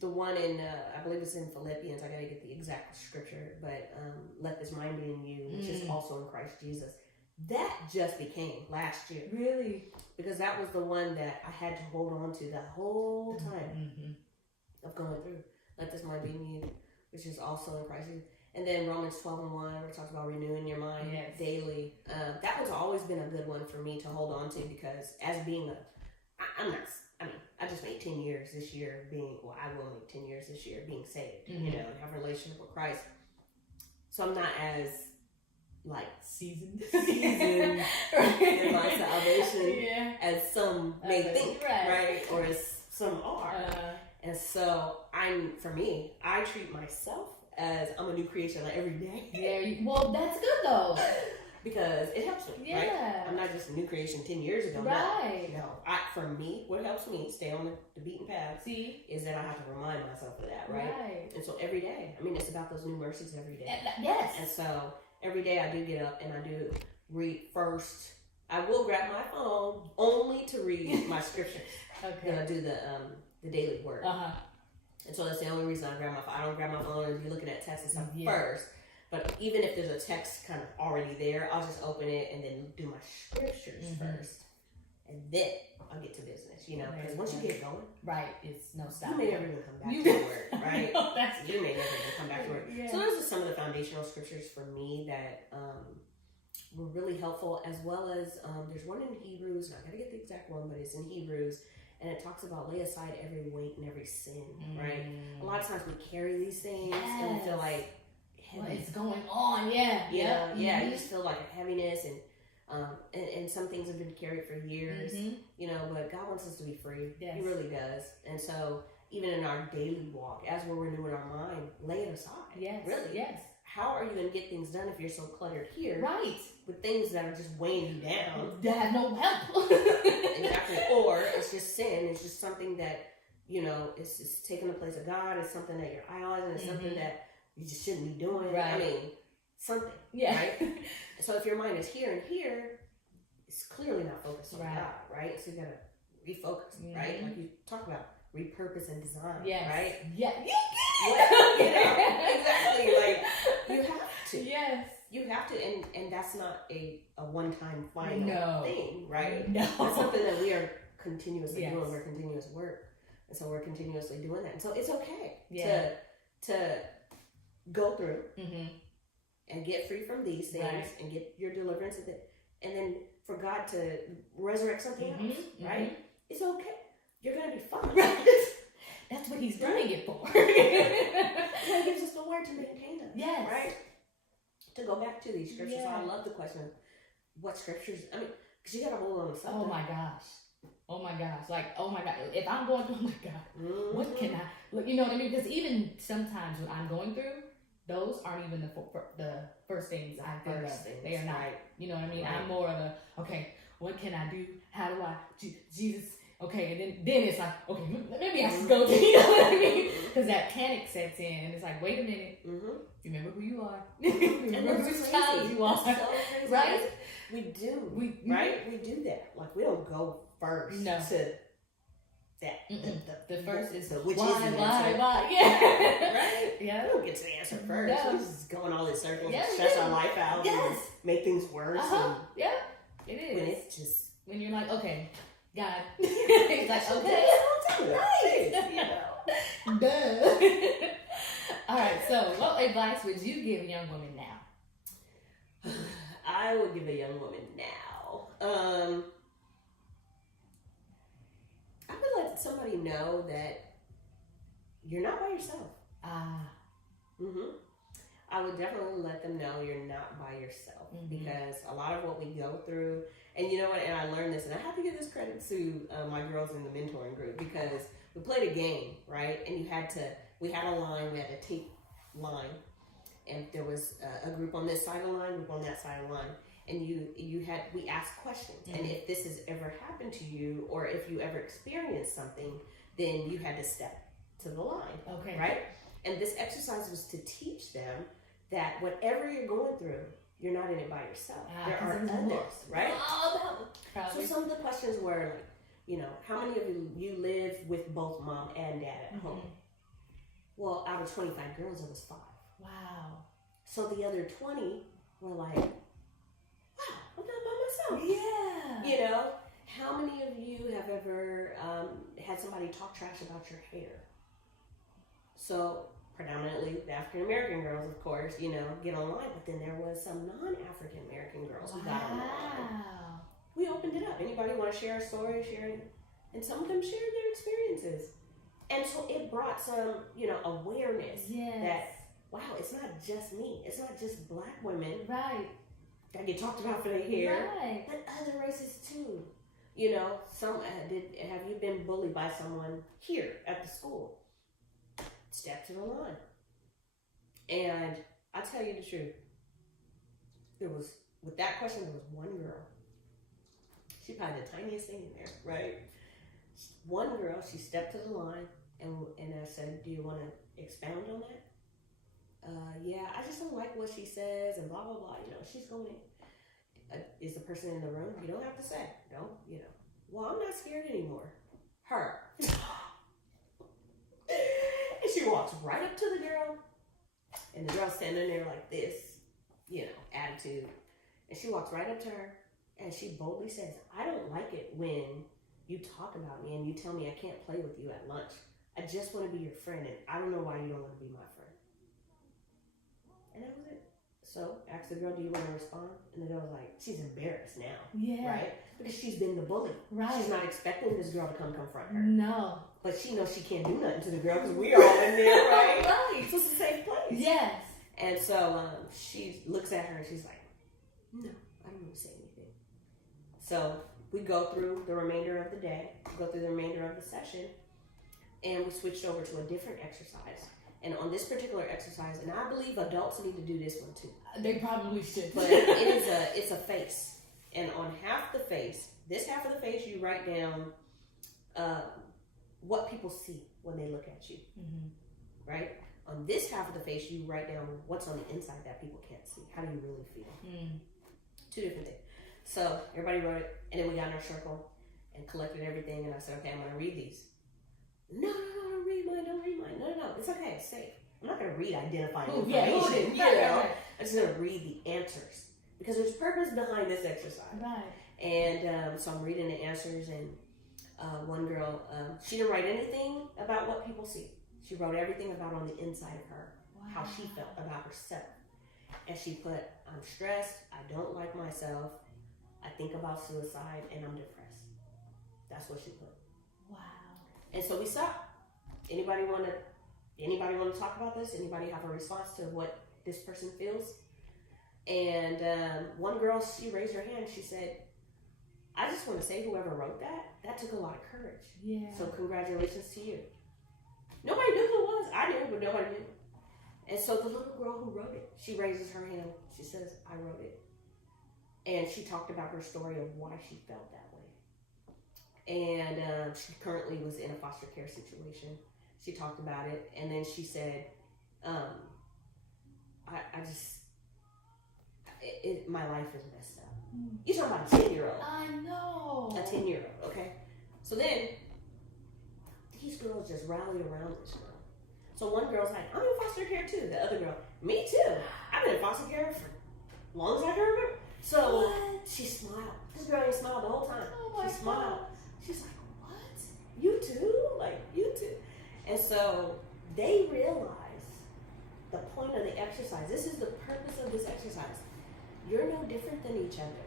the one in, I believe it's in Philippians. I gotta get the exact scripture, but let this mind be in you, which is also in Christ Jesus. That just became last year. Really? Because that was the one that I had to hold on to the whole time of going through. Let this mind be in you, which is also in Christ Jesus. And then Romans 12:1, where it talks about renewing your mind daily. That one's always been a good one for me to hold on to because as being I just made 10 years this year I will make 10 years this year being saved, you know, and have a relationship with Christ. So I'm not as seasoned in my salvation as some may think, right? Or as some are. And so I treat myself as I'm a new creation every day. Well, that's good though. Because it helps me, right? I'm not just a new creation 10 years ago. No. For me, what helps me stay on the beaten path is that I have to remind myself of that, right? And so every day, I mean, it's about those new mercies every day. And so every day I do get up and I do read first. I will grab my phone only to read my scriptures. Then I do the daily word. And so that's the only reason I grab my phone. I don't grab my phone and be looking at texts and stuff first. But even if there's a text kind of already there, I'll just open it and then do my scriptures first. And then I'll get to business, you know, because once you get going, right, it's no stop. You may never even come back to work, right? You may never even come back to work. So those are some of the foundational scriptures for me that were really helpful, as well as there's one in Hebrews, and I gotta get the exact one, but it's in Hebrews, and it talks about lay aside every weight and every sin, right? A lot of times we carry these things and we feel like heavy. What is going on? You just feel like a heaviness, and some things have been carried for years, you know, but God wants us to be free. He really does. And so even in our daily walk, as we're renewing our mind, lay it aside. Really. How are you going to get things done if you're so cluttered here? Right. With things that are just weighing you down. That have no help. Exactly. Or it's just sin. It's just something that, you know, it's just taking the place of God. It's something that you're idolizing. It's something that you just shouldn't be doing. Right. I mean, something. Right? So if your mind is here and here, it's clearly not focused on God, right? So you got to refocus, right? Like you talk about repurpose and design, right? Exactly. Like you have to. You have to, and that's not a one-time final thing, right? No. That's something that we are continuously doing. We're continuous work. And so we're continuously doing that. And so it's okay to go through and get free from these things and get your deliverance and then for God to resurrect something else, right? It's okay. You're going to be fine. That's what he's doing it for. He gives us the word to maintain us. Right? To go back to these scriptures. So I love the question, what scriptures? I mean, because you got to hold on to something. Oh my gosh. Like, oh my God. If I'm going through, oh my God, what can I, you know what I mean? Because even sometimes when I'm going through, those aren't even the first things I think of. They are not. You know what I mean? I'm more of a, okay, what can I do? How do I, Jesus, okay, and then it's like, okay, maybe I should go to, you know what I mean? Because that panic sets in, and it's like, wait a minute, remember who you are, remember whose child you are, so right? We do, right? We do that. Like, we don't go first to that. The first is which why, is the answer. Right? We don't get to the answer first. We just go in all these circles and stress our life out and make things worse. And it is. When it's just, when you're like, okay, God, it's like, okay, right, you know. Duh. All right, so what advice would you give a young woman now? I would give a young woman now. I would let somebody know that you're not by yourself. I would definitely let them know you're not by yourself, because a lot of what we go through, and you know what, and I learned this, and I have to give this credit to my girls in the mentoring group, because we played a game, right? And we had a line, we had a tape line, and there was a group on this side of the line, group on that side of the line, and we asked questions, and if this has ever happened to you, or if you ever experienced something, then you had to step to the line, right? And this exercise was to teach them that whatever you're going through, you're not in it by yourself. There are others, right? So some of the questions were like, you know, how many of you live with both mom and dad at home? Well, out of 25 girls, it was 5. Wow. So the other 20 were like, wow, I'm not by myself. Yeah. You know, how many of you have ever had somebody talk trash about your hair? So predominantly the African American girls, of course, you know, get online, but then there was some non-African American girls who got online. We opened it up. Anybody want to share a story? And some of them shared their experiences. And so it brought some, you know, awareness that, wow, it's not just me. It's not just black women that get talked about for their hair, but other races too. You know, have you been bullied by someone here at the school? Step to the line. And I tell you the truth, with that question, there was one girl. She probably the tiniest thing in there, right? One girl, she stepped to the line, and I said, do you want to expound on that? Yeah, I just don't like what she says, and blah, blah, blah. You know, she's going in. Is the person in the room? You don't have to say. No, you know. Well, I'm not scared anymore. Her. And she walks right up to the girl And the girl's standing there like this, attitude. And she walks right up to her and she boldly says, I don't like it when you talk about me and you tell me I can't play with you at lunch. I just want to be your friend and I don't know why you don't want to be my friend. And that was it. So I asked the girl, do you want to respond? And the girl was like, she's embarrassed now. Yeah. Right? Because she's been the bully. Right. She's not expecting this girl to come confront her. No. But she knows she can't do nothing to the girl because we're all in there, right? Right. So it's a safe place. Yes. And so she looks at her and she's like, no, I don't want to say anything. So we go through the remainder of the day, go through the remainder of the session, and we switched over to a different exercise. And on this particular exercise, and I believe adults need to do this one too. They probably should. But it's a face. And on half the face, this half of the face, you write down what people see when they look at you. Mm-hmm. Right? On this half of the face, you write down what's on the inside that people can't see. How do you really feel? Mm. Two different things. So everybody wrote it, and then we got in our circle and collected everything, and I said, okay, I'm going to read these. No, don't read mine. No, it's okay, it's safe. I'm not going to read identifying information. Right. I'm just going to read the answers because there's purpose behind this exercise. Right. And so I'm reading the answers, and one girl, she didn't write anything about what people see. She wrote everything about on the inside of her, how she felt about herself. And she put, I'm stressed, I don't like myself, I think about suicide, and I'm depressed. That's what she put. Wow. And so we stopped. Anybody want to talk about this? Anybody have a response to what this person feels? And one girl, she raised her hand. She said, I just want to say whoever wrote that took a lot of courage. Yeah. So congratulations to you. Nobody knew who it was. I knew, but nobody knew. And so the little girl who wrote it, she raises her hand. She says, I wrote it. And she talked about her story of why she felt that way. And she currently was in a foster care situation. She talked about it. And then she said, my life is messed up. You're talking about a 10-year-old. I know. A 10-year-old, okay? So then, these girls just rallied around this girl. So one girl's like, I'm in foster care too. The other girl, me too. I've been in foster care for as long as I can remember. So she smiled. This girl ain't smiled the whole time. Oh she smiled. God. She's like, what? You too? Like, you too? And so they realized the point of the exercise. This is the purpose of this exercise. You're no different than each other.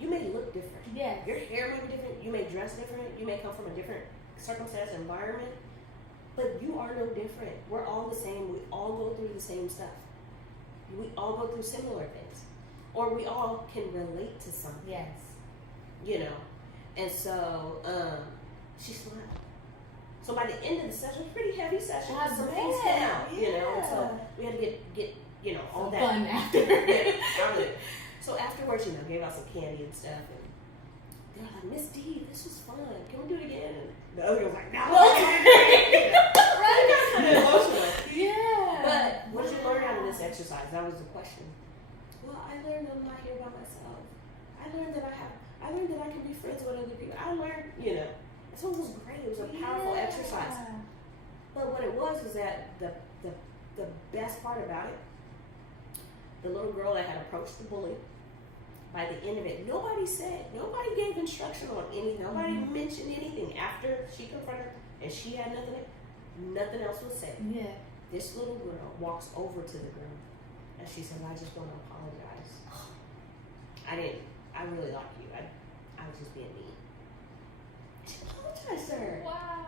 You may look different. Yes. Your hair may be different. You may dress different. You may come from a different circumstance, environment. But you are no different. We're all the same. We all go through the same stuff. We all go through similar things. Or we all can relate to something. Yes. And so she smiled. So by the end of the session, it was a pretty heavy session. Some things came out, And so we had to get all some that. Fun after. So afterwards, gave out some candy and stuff. And they're like, Miss D, this was fun. Can we do it again? And the other girl was like, no. Right? Kind of emotional. Yeah. But what did you learn out of this exercise? That was the question. Well, I learned I'm not here by myself. I learned that I can be friends with other people. I learned, So it was great. It was a powerful exercise. But what it was that the best part about it, the little girl that had approached the bully, by the end of it, nobody gave instruction on anything. Nobody mentioned anything after she confronted her and she had nothing else was said. Yeah. This little girl walks over to the girl and she said, I just want to apologize. I really like you. I was just being mean. She apologized to her. Wow.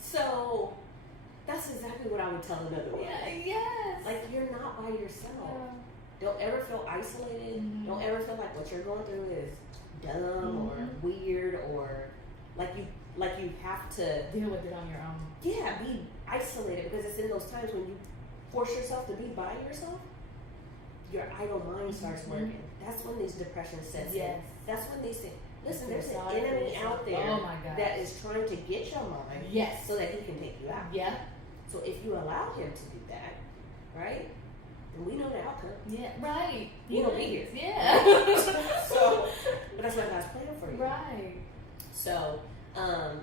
So that's exactly what I would tell another one. Yeah, yes. Like, you're not by yourself. Yeah. Don't ever feel isolated. Mm-hmm. Don't ever feel like what you're going through is dumb or weird or like you have to deal with it on your own. Yeah, be isolated, because it's in those times when you force yourself to be by yourself, your idle mind starts working. That's when these depressions sets in. That's when these things. Listen, there's an enemy out there that is trying to get your mind so that he can take you out. Yeah. So if you allow him to do that, right? And we know the outcome. Yeah, right. You don't be here. Yeah. So, but that's what God's plan for you. Right. So,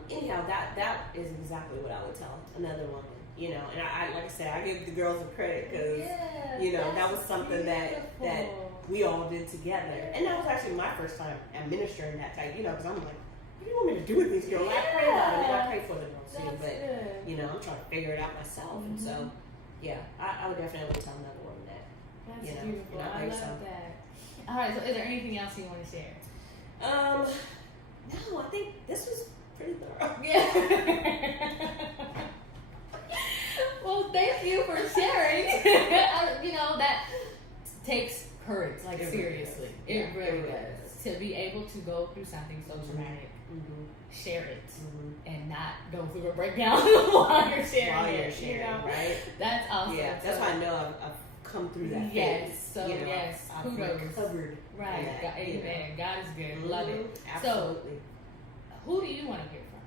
anyhow, that is exactly what I would tell another woman. you know, and I like I said, I give the girls the credit because, you know, that was something that we all did together. And that was actually my first time administering that type, you know, because I'm like, what do you want me to do with these girls? I pray about them, and I pray for them too, but, you know, I'm trying to figure it out myself. And so, yeah, I would definitely tell another woman that. That's you know, beautiful. you're not by I yourself. love that. All right, so is there anything else you want to share? No, I think this was pretty thorough. Yeah. Well, thank you for sharing. You know, that takes courage, like seriously. It really does. To be able to go through something so traumatic, share it, and not go through a breakdown while you're sharing it. You know? Right? That's awesome. Yeah, that's why I know I've come through that phase. Yes, so you know, yes, I've kudos. recovered. Right, that, God, amen. You know? God is good. Love it. Absolutely. So, who do you want to hear from?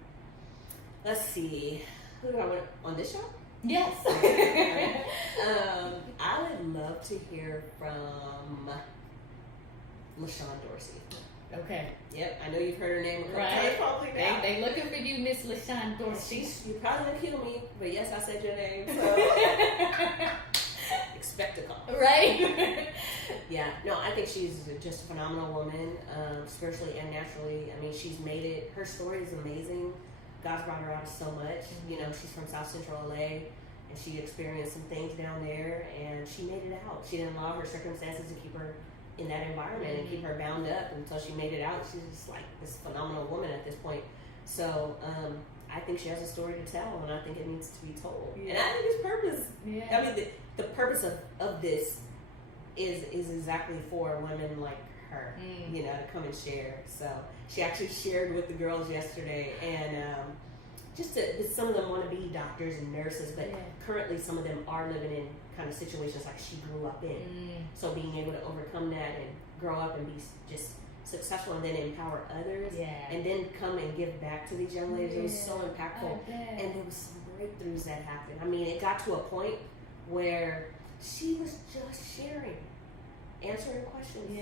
Let's see. Who do I want on this show? Yes. I would love to hear from LaShawn Dorsey. Okay. Yep, I know you've heard her name a couple Right. times probably now. They looking for you, Miss LaShawn Dorsey. You probably gonna kill me, but yes, I said your name, so expect a call. Right? Yeah, no, I think she's just a phenomenal woman, spiritually and naturally. I mean, she's made it. Her story is amazing. God's brought her out of so much. You know, she's from South Central LA, and she experienced some things down there, and she made it out. She didn't allow her circumstances to keep her in that environment and keep her bound up until she made it out. She's just like this phenomenal woman at this point. So I think she has a story to tell, and I think it needs to be told. Yeah. And I think it's purpose. Yeah. I mean, the purpose of this is exactly for women like her, you know, to come and share. So she actually shared with the girls yesterday, and some of them want to be doctors and nurses, but currently some of them are living in kind of situations like she grew up in. So being able to overcome that and grow up and be just successful and then empower others, and then come and give back to these young ladies, it was so impactful. And there was some breakthroughs that happened. I mean, it got to a point where she was just sharing, answering questions.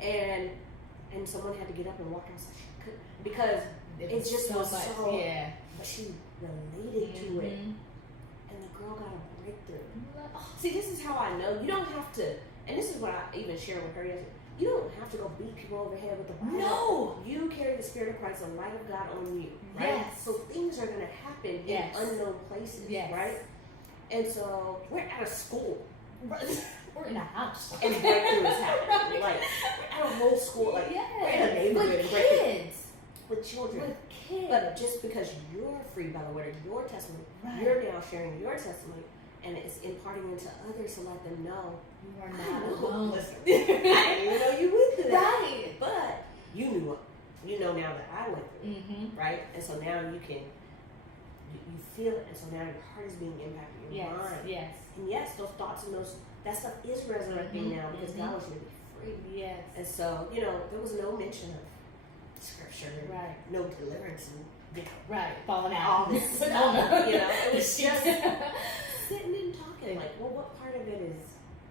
And someone had to get up and walk outside. She couldn't, because it just so was much, so. But she related to it, and the girl got a breakthrough. See, this is how I know. You don't have to, and this is what I even shared with her yesterday. You don't have to go beat people over the head with the Bible. No! You carry the Spirit of Christ, the light of God on you, right? Yes. So things are going to happen in unknown places, right? And so we're at a school. We're in a house. And breakthrough is happening. Like, we're at a whole school. Like, we're in a neighborhood. With kids. With children. With kids. But just because you're free by the word of your testimony, you're now sharing your testimony, and it's imparting into others to let them know you are not alone. Listen, I didn't even know you went through that. Right. But you knew it. You know now that I went through it. Right? And so now you can, you feel it, and so now your heart is being impacted, your mind. Yes. And yes, those thoughts and that stuff is resurrecting now because God wants you to be free. Yes. And so, you know, there was no mention of scripture, no deliverance, and falling out, all this stuff. You know, it was just sitting and talking. Like, well, what part of it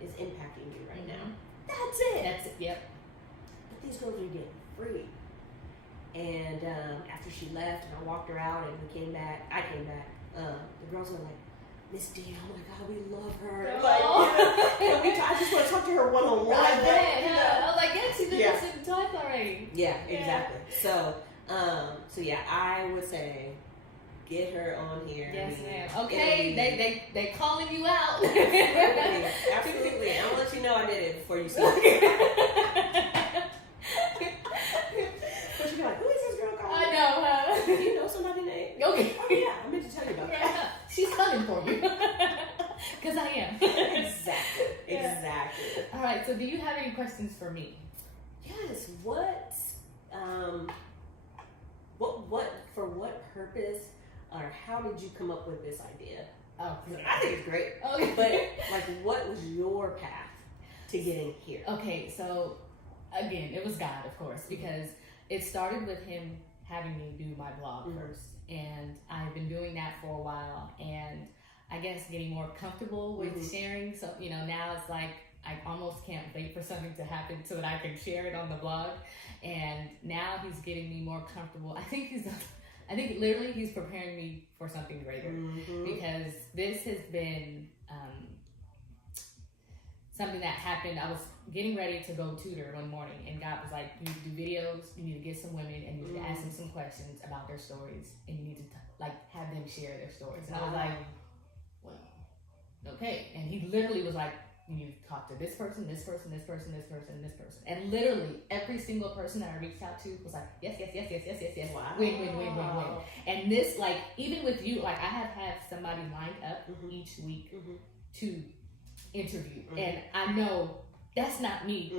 is impacting you right now? That's it. That's it. Yep. But these girls are getting free. And after she left, and I walked her out, and we came back. I came back. The girls were like, Miss D, oh my God, we love her. Like, you know, I just want to talk to her one-on-one. I was like, she's been listening to talk already. Yeah, exactly. So yeah, I would say get her on here. Yes, ma'am. Okay, they calling you out. Absolutely. I'll let you know I did it before you see it. But you're like, who is this girl calling? I know, Do you know somebody's name? Okay. Oh yeah, I meant to tell you about that. She's coming for you. Because I am. Exactly. All right, so do you have any questions for me? Yes. For what purpose, or how did you come up with this idea? Oh, I think it's great. Okay. But like, what was your path to getting here? Okay, so again, it was God, of course, because it started with him having me do my blog first, and I've been doing that for a while, and I guess getting more comfortable with sharing. So, you know, now it's like I almost can't wait for something to happen so that I can share it on the blog. And now he's getting me more comfortable. I think he's I think literally he's preparing me for something greater, because this has been something that happened. I was getting ready to go tutor one morning, and God was like, you need to do videos, you need to get some women, and you need to ask them some questions about their stories, and you need to have them share their stories. And I was like, well, okay. And he literally was like, you need to talk to this person, this person, this person, this person, and this person. And literally every single person that I reached out to was like, yes. Wow. Win. And this, even with you, I have had somebody lined up each week to interview. And I know that's not me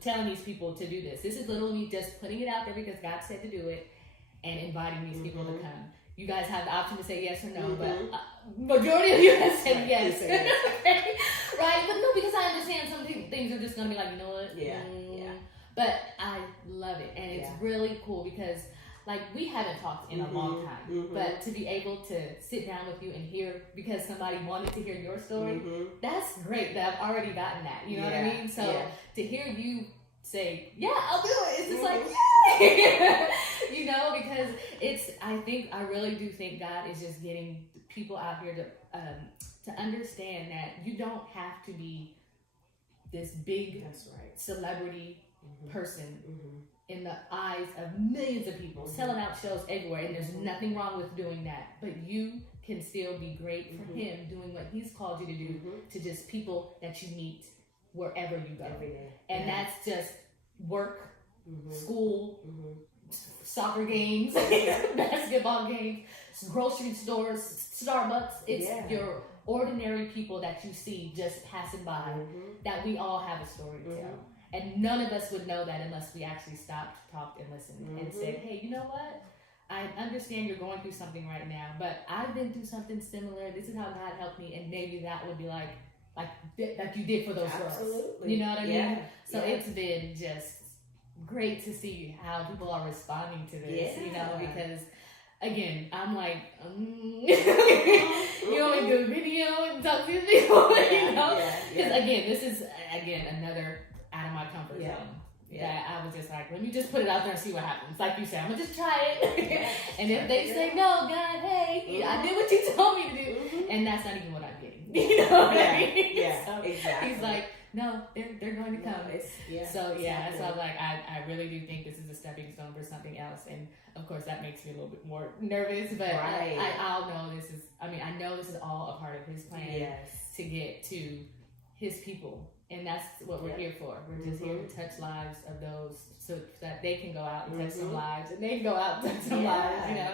telling these people to do this. This is literally just putting it out there because God said to do it and inviting these people to come. You guys have the option to say yes or no, but majority of you have said yes. Right? But no, because I understand some things are just going to be like, you know what? Yeah. But I love it. And it's really cool because we haven't talked in a long time, but to be able to sit down with you and hear, because somebody wanted to hear your story, that's great that I've already gotten that. You know what I mean? So to hear you say, yeah, I'll do it. It's just like, yay! You know, because I really do think God is just getting people out here to understand that you don't have to be this big celebrity person in the eyes of millions of people, selling out shows everywhere, and there's nothing wrong with doing that. But you can still be great for Him doing what He's called you to do to just people that you meet wherever you go. Every day. And that's just work, school, soccer games, basketball games, grocery stores, Starbucks. It's your ordinary people that you see just passing by that we all have a story to tell. And none of us would know that unless we actually stopped, talked, and listened and said, hey, you know what? I understand you're going through something right now, but I've been through something similar. This is how God helped me. And maybe that would be like you did for those girls. You know what I mean? So it's been just great to see how people are responding to this, you know, because again, I'm like, you want me to do a video and talk to these people, you know? Because again, this is, another out of my comfort zone. That I was just like, let me just put it out there and see what happens. Like you said, I'm gonna just try it. And if they say, no, God, hey, I did what you told me to do. And that's not even what I'm getting. You know what I mean? So exactly. He's like, no, they're going to come. So I'm like, I really do think this is a stepping stone for something else. And of course that makes me a little bit more nervous, but I'll know this is, I know this is all a part of His plan to get to His people. And that's what we're here for. We're just here to touch lives of those so that they can go out and touch some lives, and they can go out and touch some lives, you know.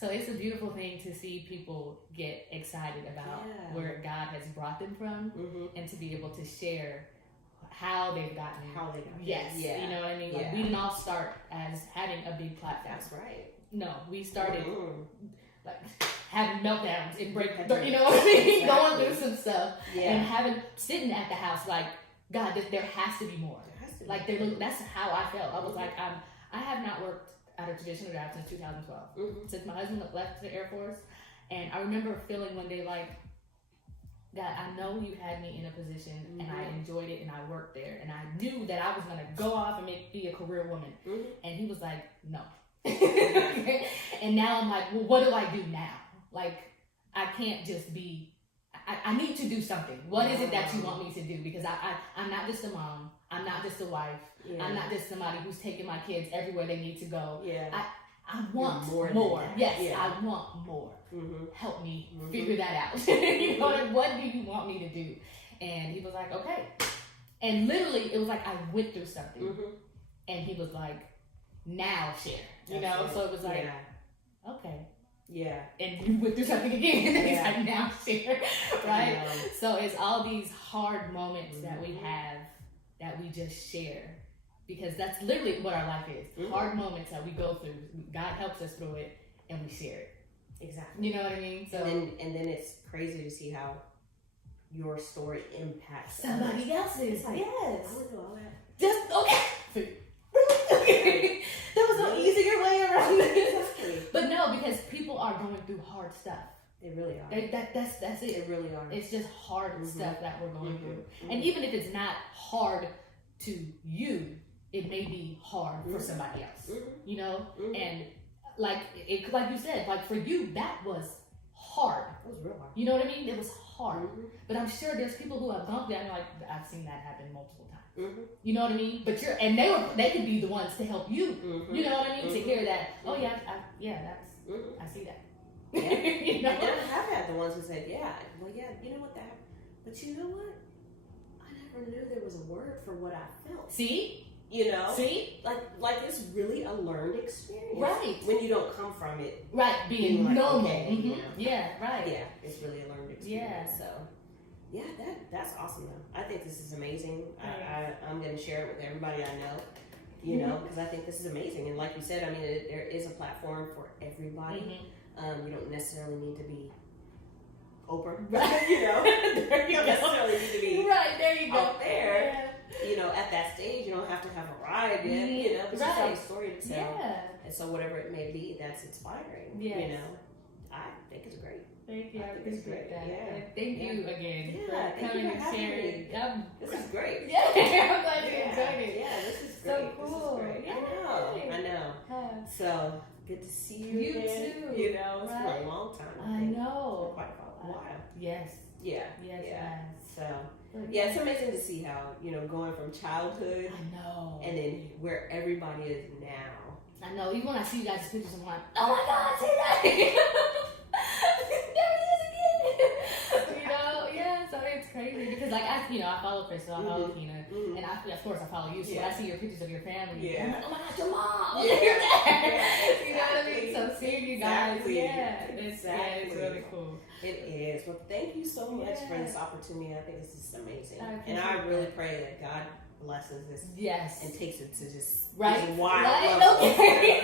So it's a beautiful thing to see people get excited about where God has brought them from, and to be able to share how they've gotten. You know what I mean? Like we didn't all start as having a big platform. That's right. No, we started having meltdowns and you know what I mean? Going through some stuff and sitting at the house like, God, there has to be more. That's how I felt. I was like, I have not worked at a traditional job since 2012. Since my husband left the Air Force. And I remember feeling one day like, God, I know you had me in a position and I enjoyed it and I worked there. And I knew that I was going to go off and be a career woman. And He was like, no. And now I'm like, well, what do I do now? Like, I can't just be, I need to do something. What is it that you want me to do? Because I'm not just a mom. I'm not just a wife. I'm not just somebody who's taking my kids everywhere they need to go. I want more. Yes, I want more. Help me figure that out. You know, what do you want me to do? And He was like, okay. And literally, it was like I went through something. And He was like, now share. You know? So it was like, okay. And you went through something again. And He's like, now share. Right? So it's all these hard moments that we have that we just share. Because that's literally what our life is. Hard moments that we go through. God helps us through it and we share it. Exactly. You know what I mean? So and then it's crazy to see how your story impacts somebody else's. Like, yes. I would do all that. Just okay. There was no easier way around this. But no, because people are going through hard stuff. They really are. That's it. They really are. It's just hard stuff that we're going through. And even if it's not hard to you, it may be hard for somebody else. You know? And like you said, like for you, that was hard. It was real hard. You know what I mean? It was hard. Mm-hmm. But I'm sure there's people who have gone through that and like, I've seen that happen multiple times. Mm-hmm. You know what I mean? But they could be the ones to help you. Mm-hmm. You know what I mean? Mm-hmm. To hear that, oh yeah, that's, I see that. Yeah. You know? And then I have had the ones who said, you know what that, but you know what? I never knew there was a word for what I felt. See? You know? See? Like it's really a learned experience. Right. When you don't come from it. Right. Being like, normal. Okay, mm-hmm. You know? Yeah, right. Yeah, it's really a learned experience. Yeah. So, yeah, that's awesome though. I think this is amazing. Yeah. I'm going to share it with everybody I know. You know, because I think this is amazing. And like you said, I mean, there is a platform for everybody. Mm-hmm. You don't necessarily need to be Oprah. Right. You know? You don't necessarily need to be right, there you go. Out there. Yeah. You know, at that stage, you don't have to have a ride in, you know, but you have a story to tell. Yeah. And so whatever it may be, that's inspiring. Yes. You know, I think it's great. Thank you. I think it's great. Yeah. Thank you again for coming and sharing. This is great. Yeah, I'm glad you enjoyed it. Yeah, this is great. So cool. This is great. Yeah. I know. So good to see you again. Too. You know, it's been a long time. I know. For quite a while. Yes. Yeah. Yes. So. Yeah, it's amazing to see how, you know, going from childhood. I know. And then where everybody is now. I know. Even when I see you guys' pictures, I'm like, oh my God, see that? There he is again. You know, yeah, so it's crazy. Because, like, I follow Crystal, I follow Kina, and of course I follow you. So when I see your pictures of your family, I'm like, oh my God, your mom. Yeah. Your dad. You know what I mean? So seeing you guys, it's really cool. It is. Well, thank you so much for this opportunity. I think this is amazing. And I really pray that God blesses this. Yes. And takes it to just wild. Right? Okay.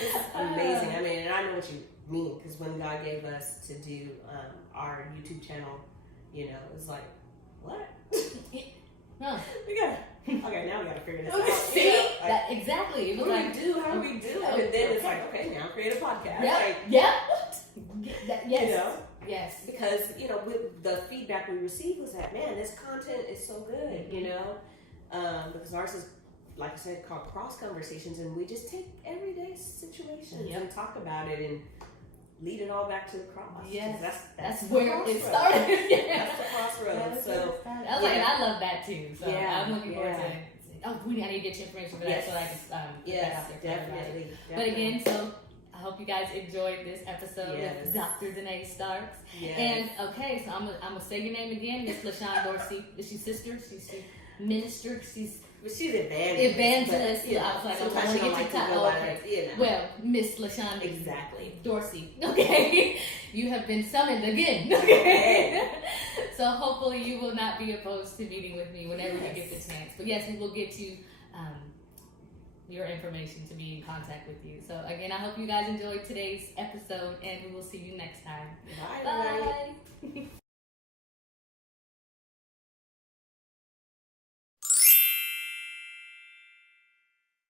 This is amazing. I mean, and I know what you mean, because when God gave us to do our YouTube channel, you know, it's like, what? Huh. Okay, now we gotta figure this out. See? You know, like, exactly. It was what do we do? How do we do it? And then it's like, okay, now create a podcast. Yep. Like, yes. You know? Yes. Because, you know, with the feedback we received was that, man, this content is so good, you know? Because ours is, like I said, called Cross Conversations, and we just take everyday situations and talk about it and lead it all back to the cross. Yes. That's where it started. That's the crossroads. So, I was like, and I love that too. So I'm looking forward to I need to get your information for that so I can put that out there. Definitely. But again, so I hope you guys enjoyed this episode with Dr. Dene Starks. Yes. And okay, so I'm gonna say your name again, Miss LaShawn Dorsey. Is she sister? She's minister. She's evangelist. But, I was like, sometimes I you don't want to like get your title. You know. Well, Miss LaShawn exactly Dorsey. Okay, you have been summoned again. Okay, so hopefully you will not be opposed to meeting with me whenever you get the chance. But yes, we will get you your information to be in contact with you. So again, I hope you guys enjoyed today's episode, and we will see you next time. Bye.